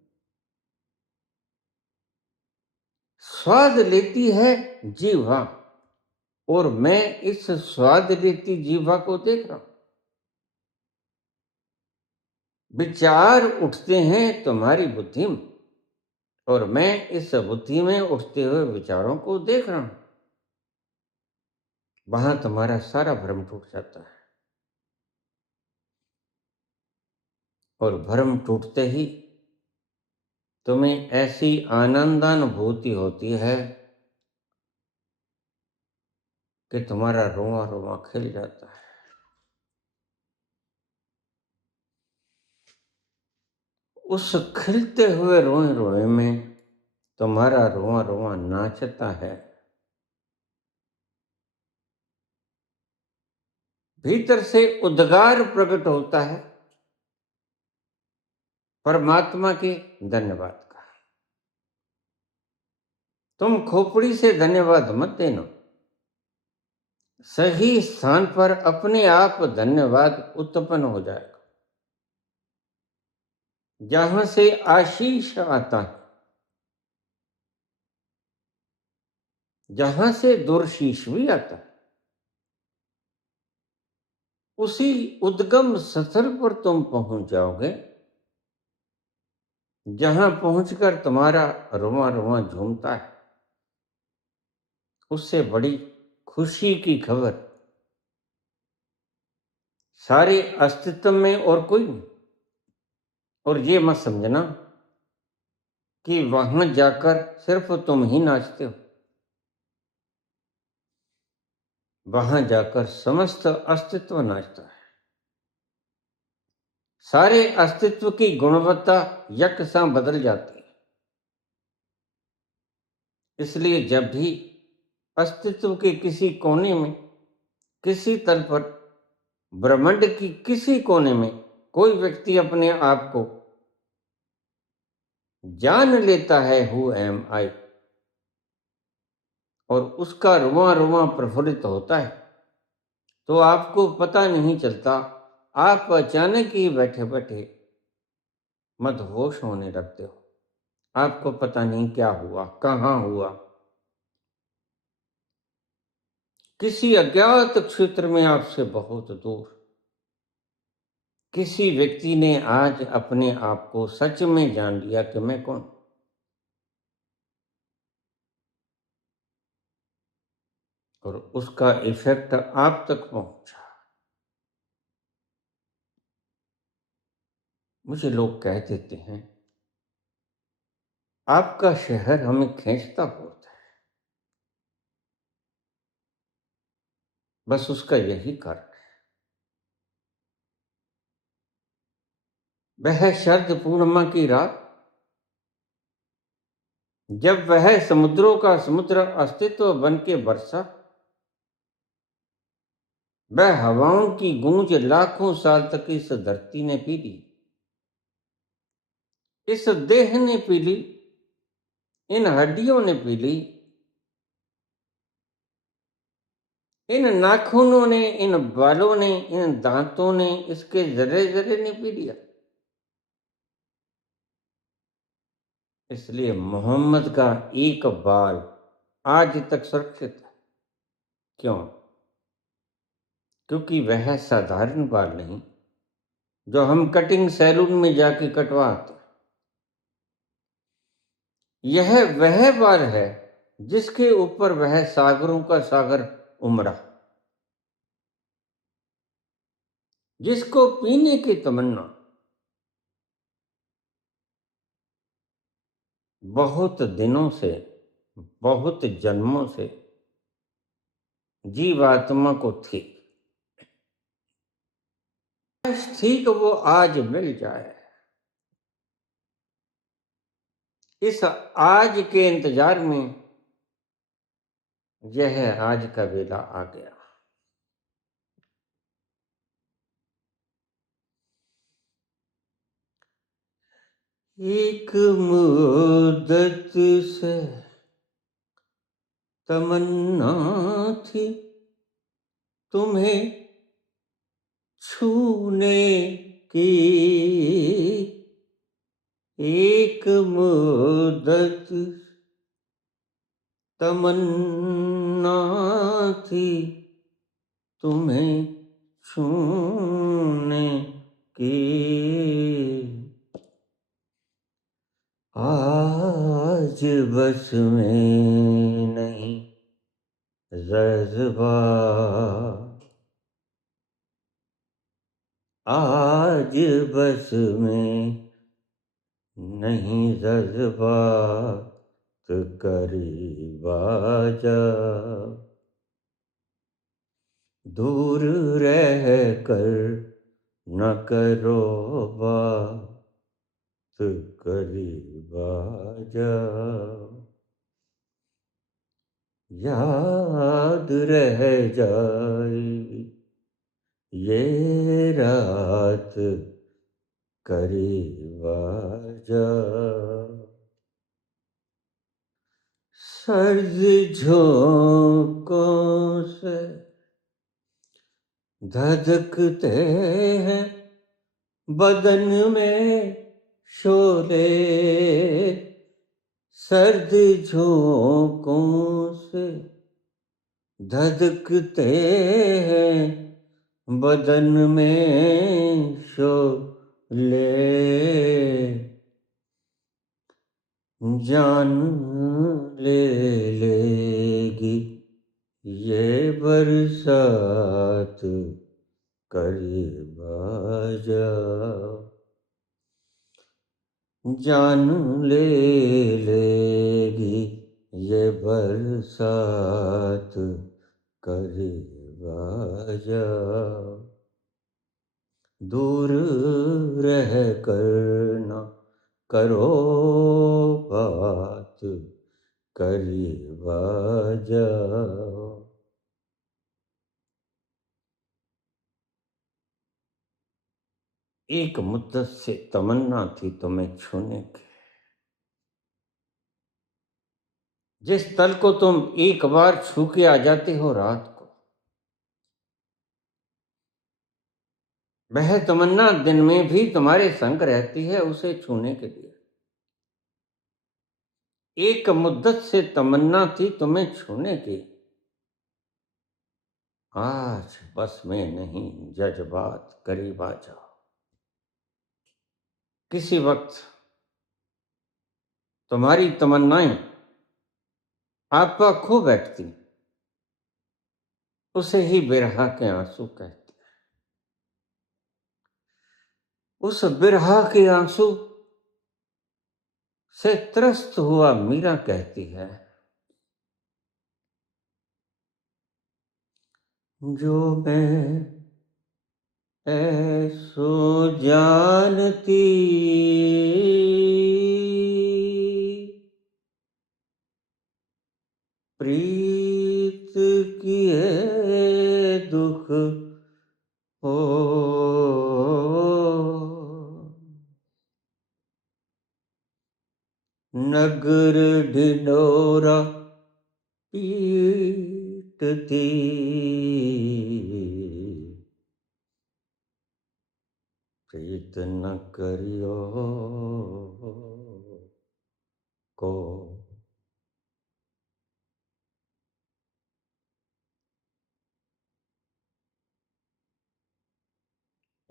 स्वाद लेती है जीवा, और मैं इस स्वाद लेती जीवा को देख रहा हूं। विचार उठते हैं तुम्हारी बुद्धि में, और मैं इस बुद्धि में उठते हुए विचारों को देख रहा हूं। वहां तुम्हारा सारा भ्रम टूट जाता है। और भ्रम टूटते ही तुम्हें ऐसी आनंदानुभूति होती है कि तुम्हारा रोआ रोआ खिल जाता है। उस खिलते हुए रोए रोए में तुम्हारा रोआ रोआ नाचता है। भीतर से उद्गार प्रकट होता है परमात्मा के धन्यवाद का। तुम खोपड़ी से धन्यवाद मत देना, सही स्थान पर अपने आप धन्यवाद उत्पन्न हो जाएगा। जहां से आशीष आता है, जहां से दुर्शीष भी आता है, उसी उद्गम स्थल पर तुम पहुंच जाओगे, जहां पहुंचकर तुम्हारा रोआ रोआ झूमता है। उससे बड़ी खुशी की खबर सारे अस्तित्व में और कोई नहीं। और ये मत समझना कि वहां जाकर सिर्फ तुम ही नाचते हो। वहां जाकर समस्त अस्तित्व नाचता है। सारे अस्तित्व की गुणवत्ता यकसा बदल जाती है। इसलिए जब भी अस्तित्व के किसी कोने में, किसी तल पर, ब्रह्मांड की किसी कोने में कोई व्यक्ति अपने आप को जान लेता है, हु एम आई, और उसका रुआ रुआ प्रफुल्लित होता है, तो आपको पता नहीं चलता, आप अचानक ही बैठे बैठे मदहोश होने लगते हो। आपको पता नहीं क्या हुआ, कहाँ हुआ। किसी अज्ञात क्षेत्र में आपसे बहुत दूर किसी व्यक्ति ने आज अपने आप को सच में जान लिया कि मैं कौन, और उसका इफेक्ट आप तक पहुंचा। मुझे लोग कह देते हैं आपका शहर हमें खींचता बहुत है। बस उसका यही कारण है, वह शरद पूर्णिमा की रात, जब वह समुद्रों का समुद्र अस्तित्व बन के बरसा, वह हवाओं की गूंज लाखों साल तक इस धरती ने पी ली, इस देह ने पी ली, इन हड्डियों ने पी ली, इन नाखूनों ने, इन बालों ने, इन दांतों ने, इसके जरे जरे ने पी लिया। इसलिए मोहम्मद का एक बाल आज तक सुरक्षित है। क्यों? क्योंकि वह साधारण बाल नहीं जो हम कटिंग सैलून में जाके कटवाते। यह वह बाल है जिसके ऊपर वह सागरों का सागर उमड़ा, जिसको पीने की तमन्ना बहुत दिनों से, बहुत जन्मों से जीवात्मा को थी कि वो आज मिल जाए। इस आज के इंतजार में यह आज का वेला आ गया। एक मुद्दत से तमन्ना थी तुम्हें छूने की, एक मुद्दत तमन्ना थी तुम्हें छूने की, आज बस में नहीं जज्बात, आज बस में नहीं जज्बात, करीब आजा, दूर रह कर न करो बात, करीब आजा, याद रह जाएगी ये रात, करीब आजा, सर्द झोंकों से धधकते हैं बदन में शोले, सर्द झोंकों से धधकते हैं बदन में शोले, जान ले लेगी ये बरसात, करीब आजा, जान ले लेगी ये बरसात, करीब आजा, दूर रह कर ना करो बात, करीब आजा। एक मुद्दत से तमन्ना थी तुम्हें छूने की, जिस तल को तुम एक बार छू के आ जाते हो रात को, वह तमन्ना दिन में भी तुम्हारे संग रहती है उसे छूने के लिए। एक मुद्दत से तमन्ना थी तुम्हें छूने की, आज बस में नहीं जज्बात, करीब आ जाओ। किसी वक्त तुम्हारी तमन्नाएं आप पर खो बैठती, उसे ही बिरहा के आंसू कहते। उस बिरहा के आंसू से त्रस्त हुआ मीरा कहती है, जो मैं ऐसो जानती, प्रीत किए दुख हो, नगर ढिंढोरा पीटती, प्रीत न करियो को।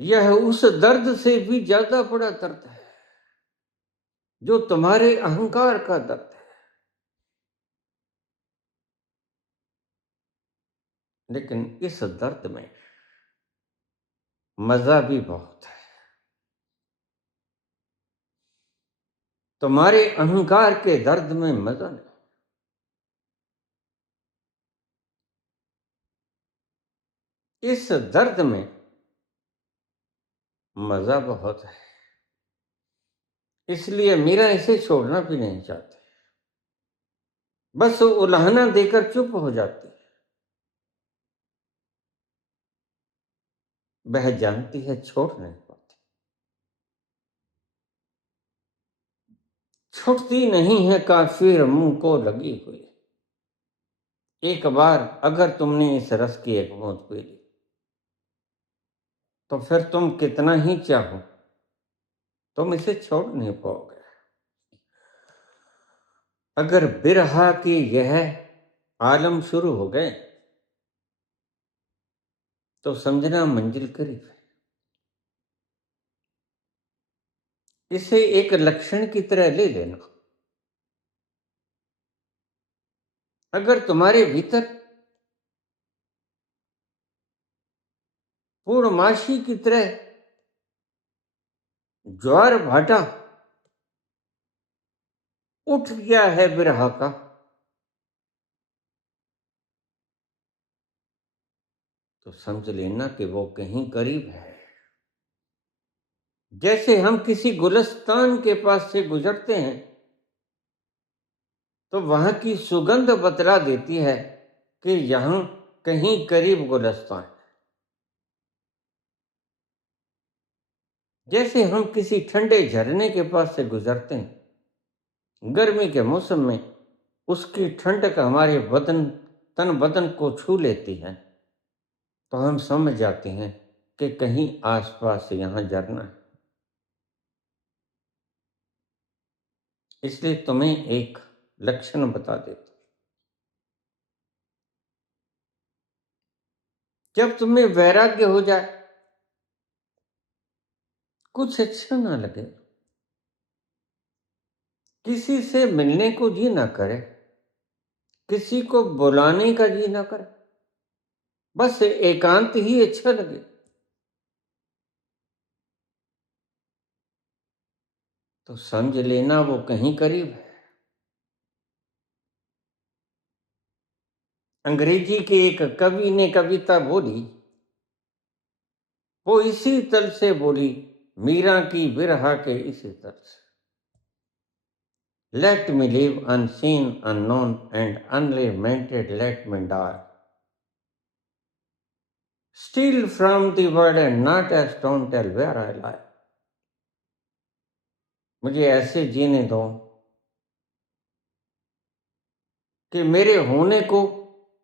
यह उस दर्द से भी ज्यादा बड़ा दर्द है जो तुम्हारे अहंकार का दर्द है, लेकिन इस दर्द में मजा भी बहुत है। तुम्हारे अहंकार के दर्द में मजा नहीं, इस दर्द में मजा बहुत है। इसलिए मीरा इसे छोड़ना भी नहीं चाहती, बस उलाहना देकर चुप हो जाती है। वह जानती है छोड़ नहीं पाती, छूटती नहीं है काफिर मुंह को लगी हुई। एक बार अगर तुमने इस रस की एक बूंद पी ली, तो फिर तुम कितना ही चाहो तुम इसे छोड़ नहीं पाओगे। अगर बिरहा की यह आलम शुरू हो गए तो समझना मंजिल करीब है। इसे एक लक्षण की तरह ले लेना। अगर तुम्हारे भीतर पूर्णमासी की तरह ज्वार भाटा उठ गया है बिरहा का, तो समझ लेना कि वो कहीं करीब है। जैसे हम किसी गुलिस्तान के पास से गुजरते हैं तो वहां की सुगंध बतला देती है कि यहां कहीं करीब गुलिस्तान। जैसे हम किसी ठंडे झरने के पास से गुजरते हैं, गर्मी के मौसम में उसकी ठंडक हमारे तन बदन को छू लेती है, तो हम समझ जाते हैं कि कहीं आसपास यहां झरना है। इसलिए तुम्हें एक लक्षण बता देता। जब तुम्हें वैराग्य हो जाए, कुछ अच्छा ना लगे, किसी से मिलने को जी ना करे, किसी को बुलाने का जी ना करे, बस एकांत ही अच्छा लगे, तो समझ लेना वो कहीं करीब है। अंग्रेजी के एक कवि ने कविता बोली, वो इसी तल से बोली, मीरा की बिरहा के इसी तल से। Let me live unseen, unknown, and unlamented, let me die. Steal from the world and not a stone tell where I lie. मुझे ऐसे जीने दो कि मेरे होने को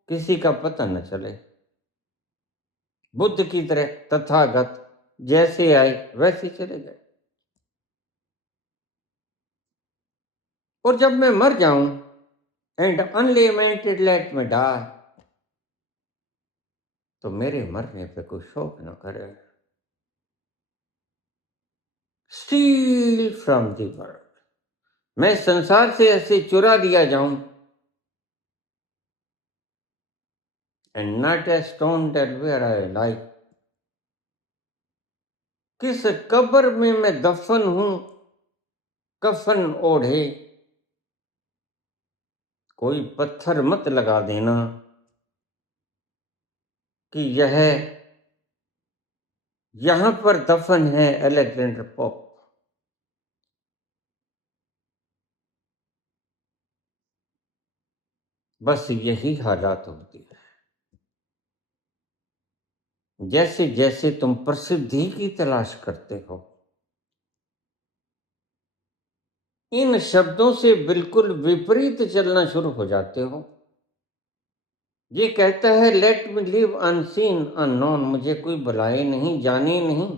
किसी का पता न चले। बुद्ध की तरह तथागत जैसे आए वैसे चले गए। और जब मैं मर जाऊं, and unlimited let me die, तो मेरे मरने पे कोई शोक न करे। स्टील फ्रॉम द वर्ल्ड, मैं संसार से ऐसे चुरा लिया जाऊं, and not a stone that where I lie, किस कब्र में मैं दफन हूं, कफन ओढ़े, कोई पत्थर मत लगा देना कि यहां पर दफन है अलेक्जेंडर पोप। बस यही हालात होती है। जैसे जैसे तुम प्रसिद्धि की तलाश करते हो, इन शब्दों से बिल्कुल विपरीत चलना शुरू हो जाते हो। ये कहता है let me live unseen unknown, मुझे कोई बुलाए नहीं, जाने नहीं,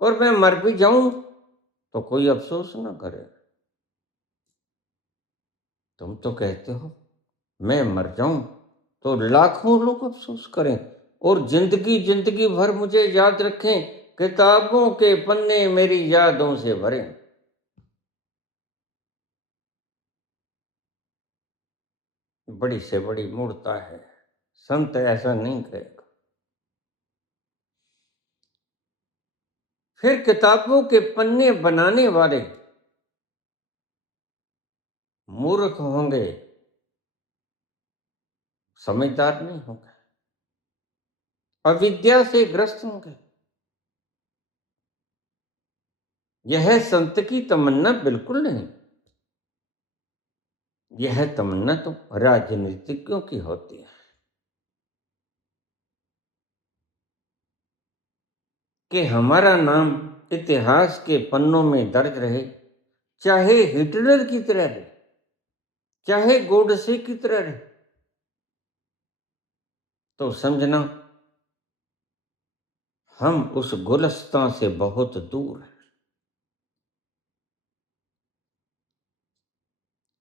और मैं मर भी जाऊं तो कोई अफसोस ना करे। तुम तो कहते हो मैं मर जाऊं तो लाखों लोग अफसोस करें और जिंदगी जिंदगी भर मुझे याद रखें, किताबों के पन्ने मेरी यादों से भरे। बड़ी से बड़ी मूर्ता है, संत ऐसा नहीं कहेगा। फिर किताबों के पन्ने बनाने वाले मूर्ख होंगे, समझदार नहीं होंगे, अविद्या से ग्रस्त होंगे। यह संत की तमन्ना बिल्कुल नहीं। यह तमन्ना तो राजनीतिज्ञों की होती है कि हमारा नाम इतिहास के पन्नों में दर्ज रहे, चाहे हिटलर की तरह रहे, चाहे गोडसे की तरह रहे। तो समझना हम उस गुलस्तां से बहुत दूर हैं।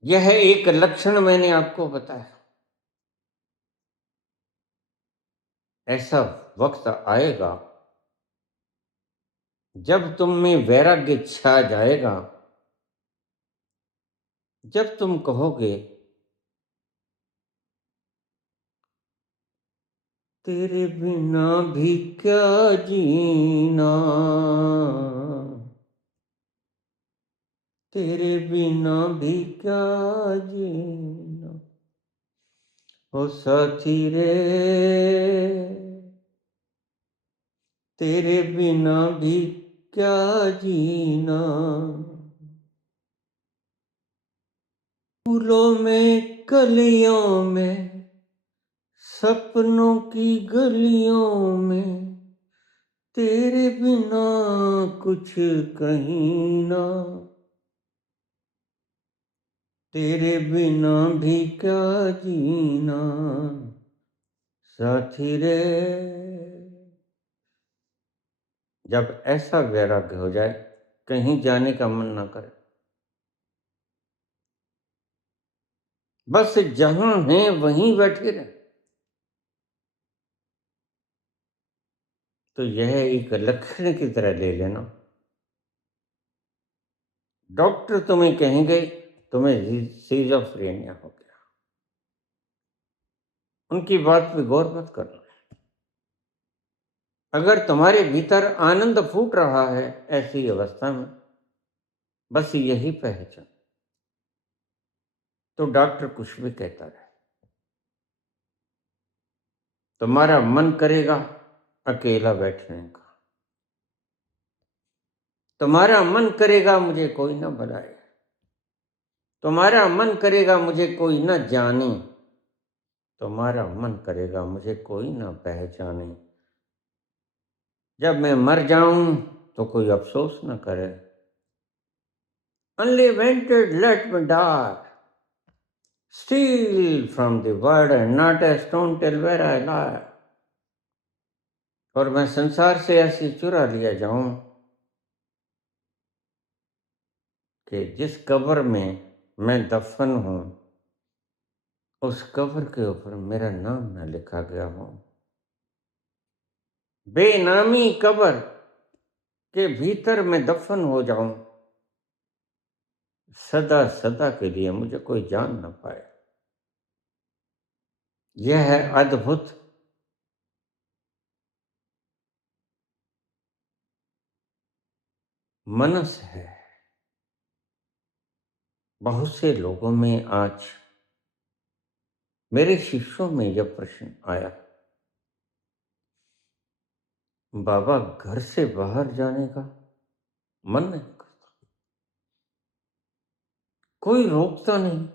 यह एक लक्षण मैंने आपको बताया। ऐसा वक्त आएगा जब तुम में वैराग्य छा जाएगा, जब तुम कहोगे तेरे बिना भी क्या जीना, तेरे बिना भी क्या जीना, ओ साथी रे, तेरे बिना भी क्या जीना। फूलों में कलियों में, सपनों की गलियों में, तेरे बिना कुछ कहीं ना, तेरे बिना भी क्या जीना, साथी रे। जब ऐसा वैराग्य हो जाए, कहीं जाने का मन ना करे, बस जहां हैं वहीं बैठे रहे, तो यह एक लक्षण की तरह ले लेना। डॉक्टर तुम्हें कहेंगे तुम्हें सिजोफ्रेनिया हो गया, उनकी बात पे गौर मत करना। अगर तुम्हारे भीतर आनंद फूट रहा है ऐसी अवस्था में, बस यही पहचान, तो डॉक्टर कुछ भी कहता रहे, तुम्हारा मन करेगा अकेला बैठने का, तुम्हारा मन करेगा मुझे कोई ना बुलाए, तुम्हारा मन करेगा मुझे कोई ना जाने, तुम्हारा मन करेगा मुझे कोई ना पहचाने। जब मैं मर जाऊं तो कोई अफसोस न करे। Unlimited, let me die. Steal from the world and not a stone till where I lie. और मैं संसार से ऐसी चुरा लिया जाऊं कि जिस कब्र में मैं दफन हूं, उस कब्र के ऊपर मेरा नाम न लिखा गया हो। बेनामी कब्र के भीतर मैं दफन हो जाऊं, सदा सदा के लिए मुझे कोई जान न पाए। यह है अद्भुत मनस है। बहुत से लोगों में आज, मेरे शिष्यों में यह प्रश्न आया, बाबा घर से बाहर जाने का मन नहीं करता, कोई रोकता नहीं,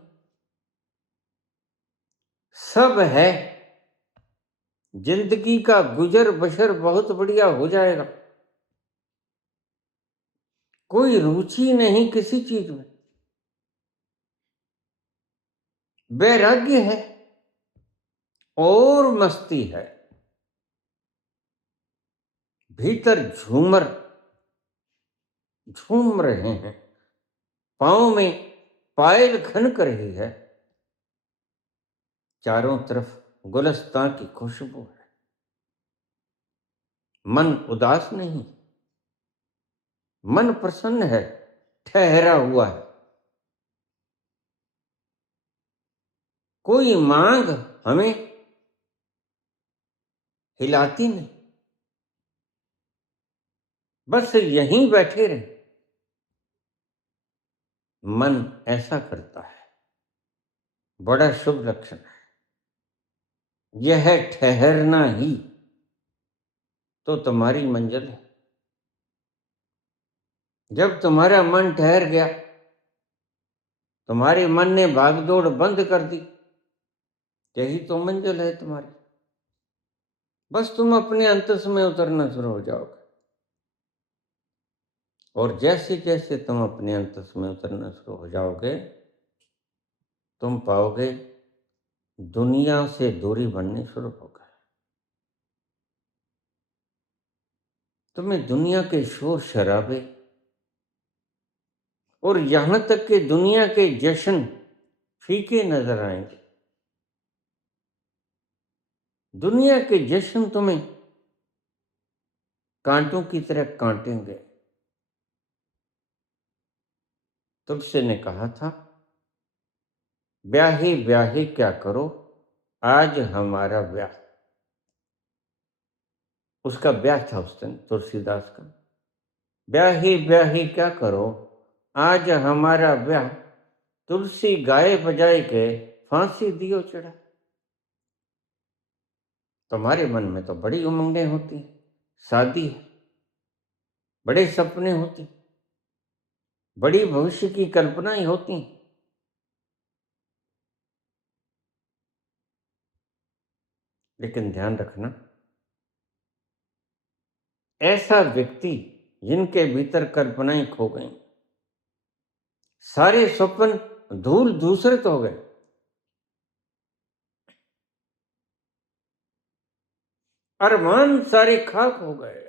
सब है, जिंदगी का गुजर बसर बहुत बढ़िया हो जाएगा, कोई रुचि नहीं किसी चीज में, वैराग्य है और मस्ती है, भीतर झूमर झूम रहे हैं, पांव में पायल खनक रही है, चारों तरफ गुलस्तां की खुशबू है, मन उदास नहीं, मन प्रसन्न है, ठहरा हुआ है, कोई मांग हमें हिलाती नहीं, बस यहीं बैठे रहे। मन ऐसा करता है, बड़ा शुभ लक्षण है। यह ठहरना ही तो तुम्हारी मंजिल है। जब तुम्हारा मन ठहर गया, तुम्हारे मन ने भागदौड़ बंद कर दी, यही तो मंजिल है तुम्हारी। बस तुम अपने अंतस में उतरना शुरू हो जाओगे, और जैसे जैसे तुम अपने अंतस में उतरना शुरू हो जाओगे, तुम पाओगे दुनिया से दूरी बननी शुरू होगी। तुम्हें दुनिया के शोर शराबे और यहां तक कि दुनिया के जश्न फीके नजर आएंगे। दुनिया के जश्न तुम्हें कांटों की तरह काटेंगे। तुमसे ने कहा था, ब्याहे ब्याहे क्या करो, आज हमारा ब्याह। उसका ब्याह था उस दिन तुलसीदास का। ब्याहे ब्याहे क्या करो, आज हमारा ब्याह, तुलसी गाए बजाए के फांसी दियो चढ़ा। तुम्हारे मन में तो बड़ी उमंगें होती, शादी है, बड़े सपने होते, बड़ी भविष्य की कल्पनाएं होती, लेकिन ध्यान रखना, ऐसा व्यक्ति जिनके भीतर कल्पनाएं खो गई, सारे स्वप्न धूल धूसरित हो गए, अरमान सारे खाक हो गए,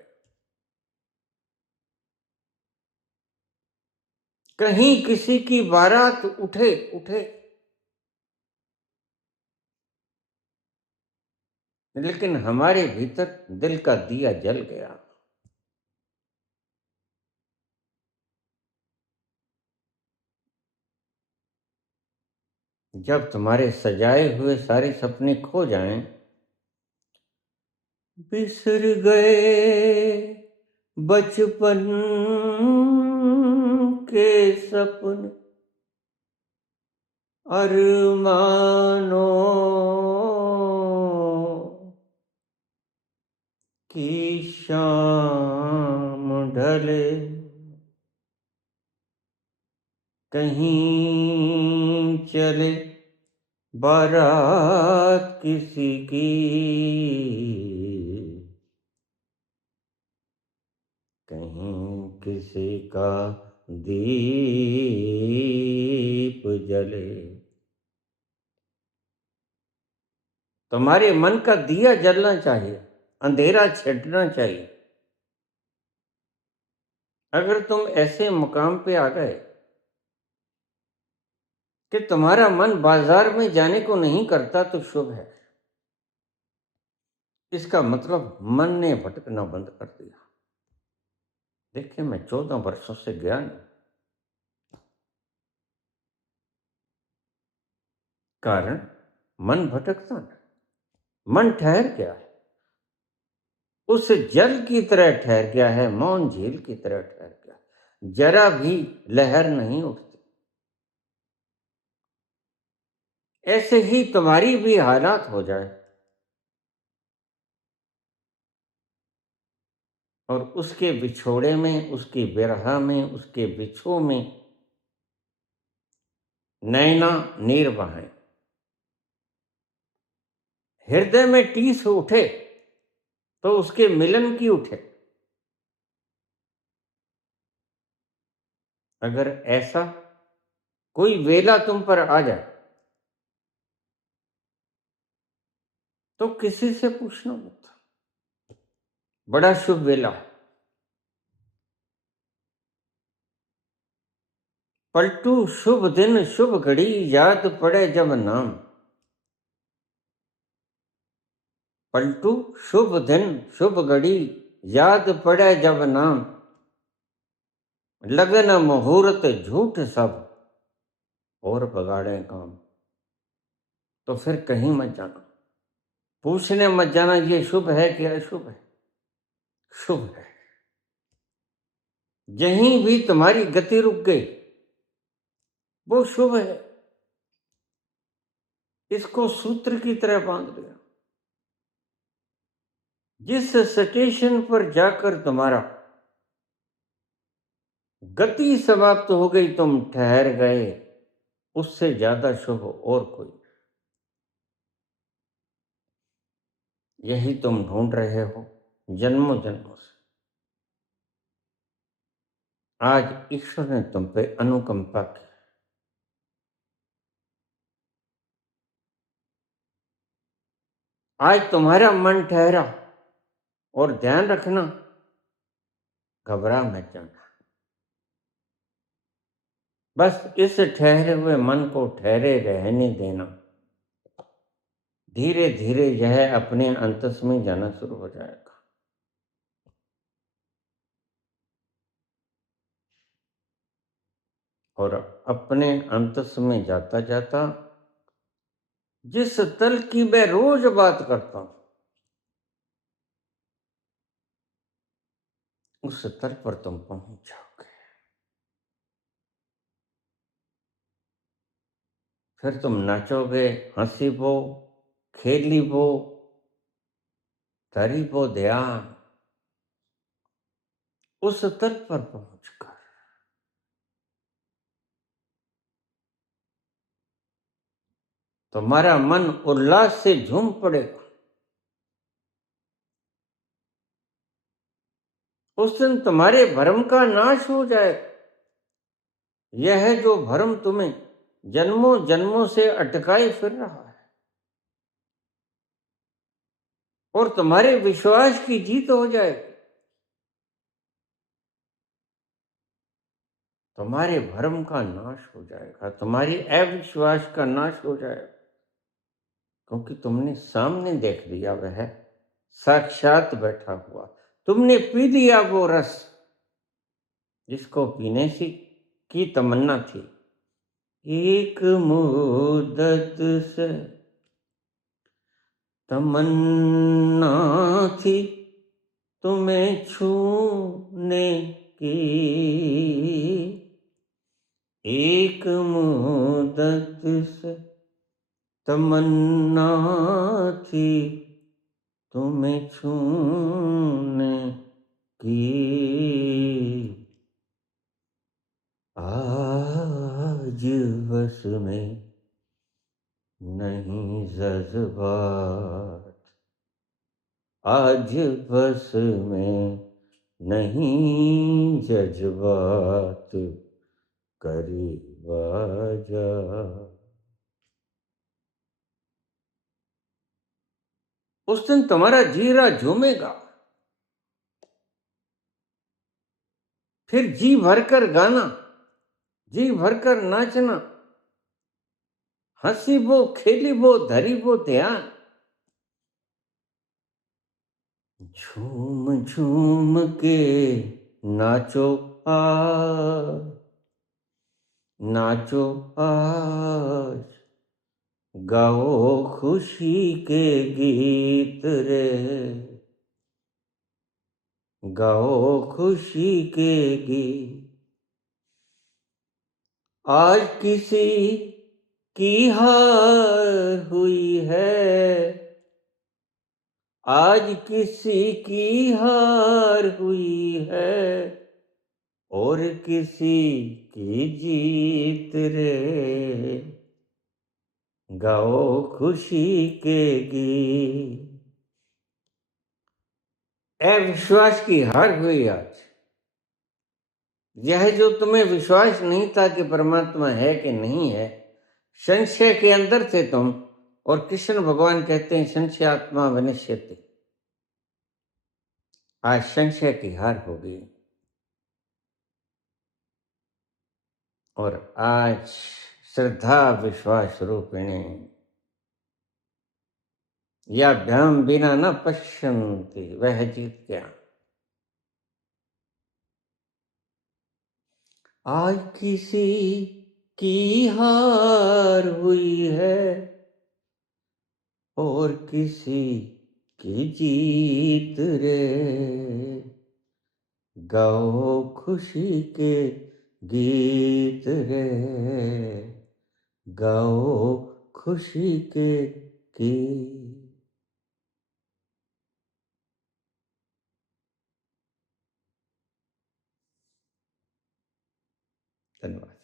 कहीं किसी की बारात उठे उठे, लेकिन हमारे भीतर दिल का दिया जल गया। जब तुम्हारे सजाए हुए सारे सपने खो जाएं, बिसर गए बचपन के सपने, अरमानों की शाम ढले, कहीं चले बारात किसी की, कहीं किसी का दीप जले। तुम्हारे मन का दिया जलना चाहिए, अंधेरा छिटना चाहिए। अगर तुम ऐसे मुकाम पे आ गए कि तुम्हारा मन बाजार में जाने को नहीं करता, तो शुभ है। इसका मतलब मन ने भटकना बंद कर दिया। देखिए, मैं 14 वर्षों से गया नहीं। कारण, मन भटकता है। मन ठहर गया है, उस जल की तरह ठहर गया है, मौन झील की तरह ठहर गया, जरा भी लहर नहीं उठती। ऐसे ही तुम्हारी भी हालात हो जाए और उसके बिछोड़े में, उसकी विरह में, उसके बिछो में नैना नीर बहाएं, हृदय में टीस उठे तो उसके मिलन की उठे। अगर ऐसा कोई वेला तुम पर आ जाए तो किसी से पूछना मत, बड़ा शुभ वेला है। पलटू शुभ दिन शुभ घड़ी, याद पड़े जब नाम। पलटू शुभ दिन शुभ घड़ी, याद पड़े जब नाम। लगन मुहूर्त झूठ सब, और बगाड़े काम। तो फिर कहीं मत जाना, पूछने मत जाना ये शुभ है कि अशुभ है। शुभ है। यहीं भी तुम्हारी गति रुक गई, वो शुभ है। इसको सूत्र की तरह बांध लिया। जिस स्टेशन पर जाकर तुम्हारा गति समाप्त हो गई, तुम ठहर गए, उससे ज्यादा शुभ और कोई। यही तुम ढूंढ रहे हो जन्मों जन्मों से। आज ईश्वर ने तुम पे अनुकंपा की। आज तुम्हारा मन ठहरा, और ध्यान रखना, घबरा मत जाना। बस इस ठहरे हुए मन को ठहरे रहने देना। धीरे धीरे यह अपने अंतस में जाना शुरू हो जाएगा। और अपने अंतस में जाता जाता, जिस तल की मैं रोज बात करता हूं, उस तल पर तुम पहुंच जाओगे। फिर तुम नाचोगे, हंसीबो, खेलीबो, धरीबो ध्यान, उस तल पर पहुंचकर। तुम्हारा मन उल्लास से झूम पड़ेगा। उस दिन तुम्हारे भ्रम का नाश हो जाएगा। यह जो भ्रम तुम्हें जन्मों जन्मों से अटकाए फिर रहा है, और तुम्हारे विश्वास की जीत हो जाएगी। तुम्हारे भ्रम का नाश हो जाएगा, तुम्हारी अविश्वास का नाश हो जाएगा, क्योंकि तुमने सामने देख लिया, वह साक्षात बैठा हुआ। तुमने पी लिया वो रस जिसको पीने से की तमन्ना थी। एक मुद्दत से तमन्ना थी तुम्हें छूने की, एक मुद्दत से तमन्ना थी तुम्हें छूने की। आज बस में नहीं जज्बात, आज बस में नहीं जज्बात, करीब आजा। उस दिन तुम्हारा जीरा झूमेगा, फिर जी भरकर गाना, जी भरकर नाचना, हंसी वो, खेली वो, धरी वो ध्यान। झूम झूम के नाचो आज, नाचो आज, गाओ खुशी के गीत रे, गाओ खुशी के गीत। आज किसी की हार हुई है, आज किसी की हार हुई है, और किसी की जीत रे, गाओ खुशी के गीत। अविश्वास की हार हुई आज। यह जो तुम्हें विश्वास नहीं था कि परमात्मा है कि नहीं है, संशय के अंदर थे तुम, और कृष्ण भगवान कहते हैं संशयात्मा विनश्यति। आज संशय की हार हो गई, और आज श्रद्धा विश्वास रूपिणी या भ्रम बिना न पश्यन्ति, वह जीत गया। आज किसी की हार हुई है, और किसी की जीत रे, गाओ खुशी के गीत रे, गाओ खुशी के गीत। धन्यवाद।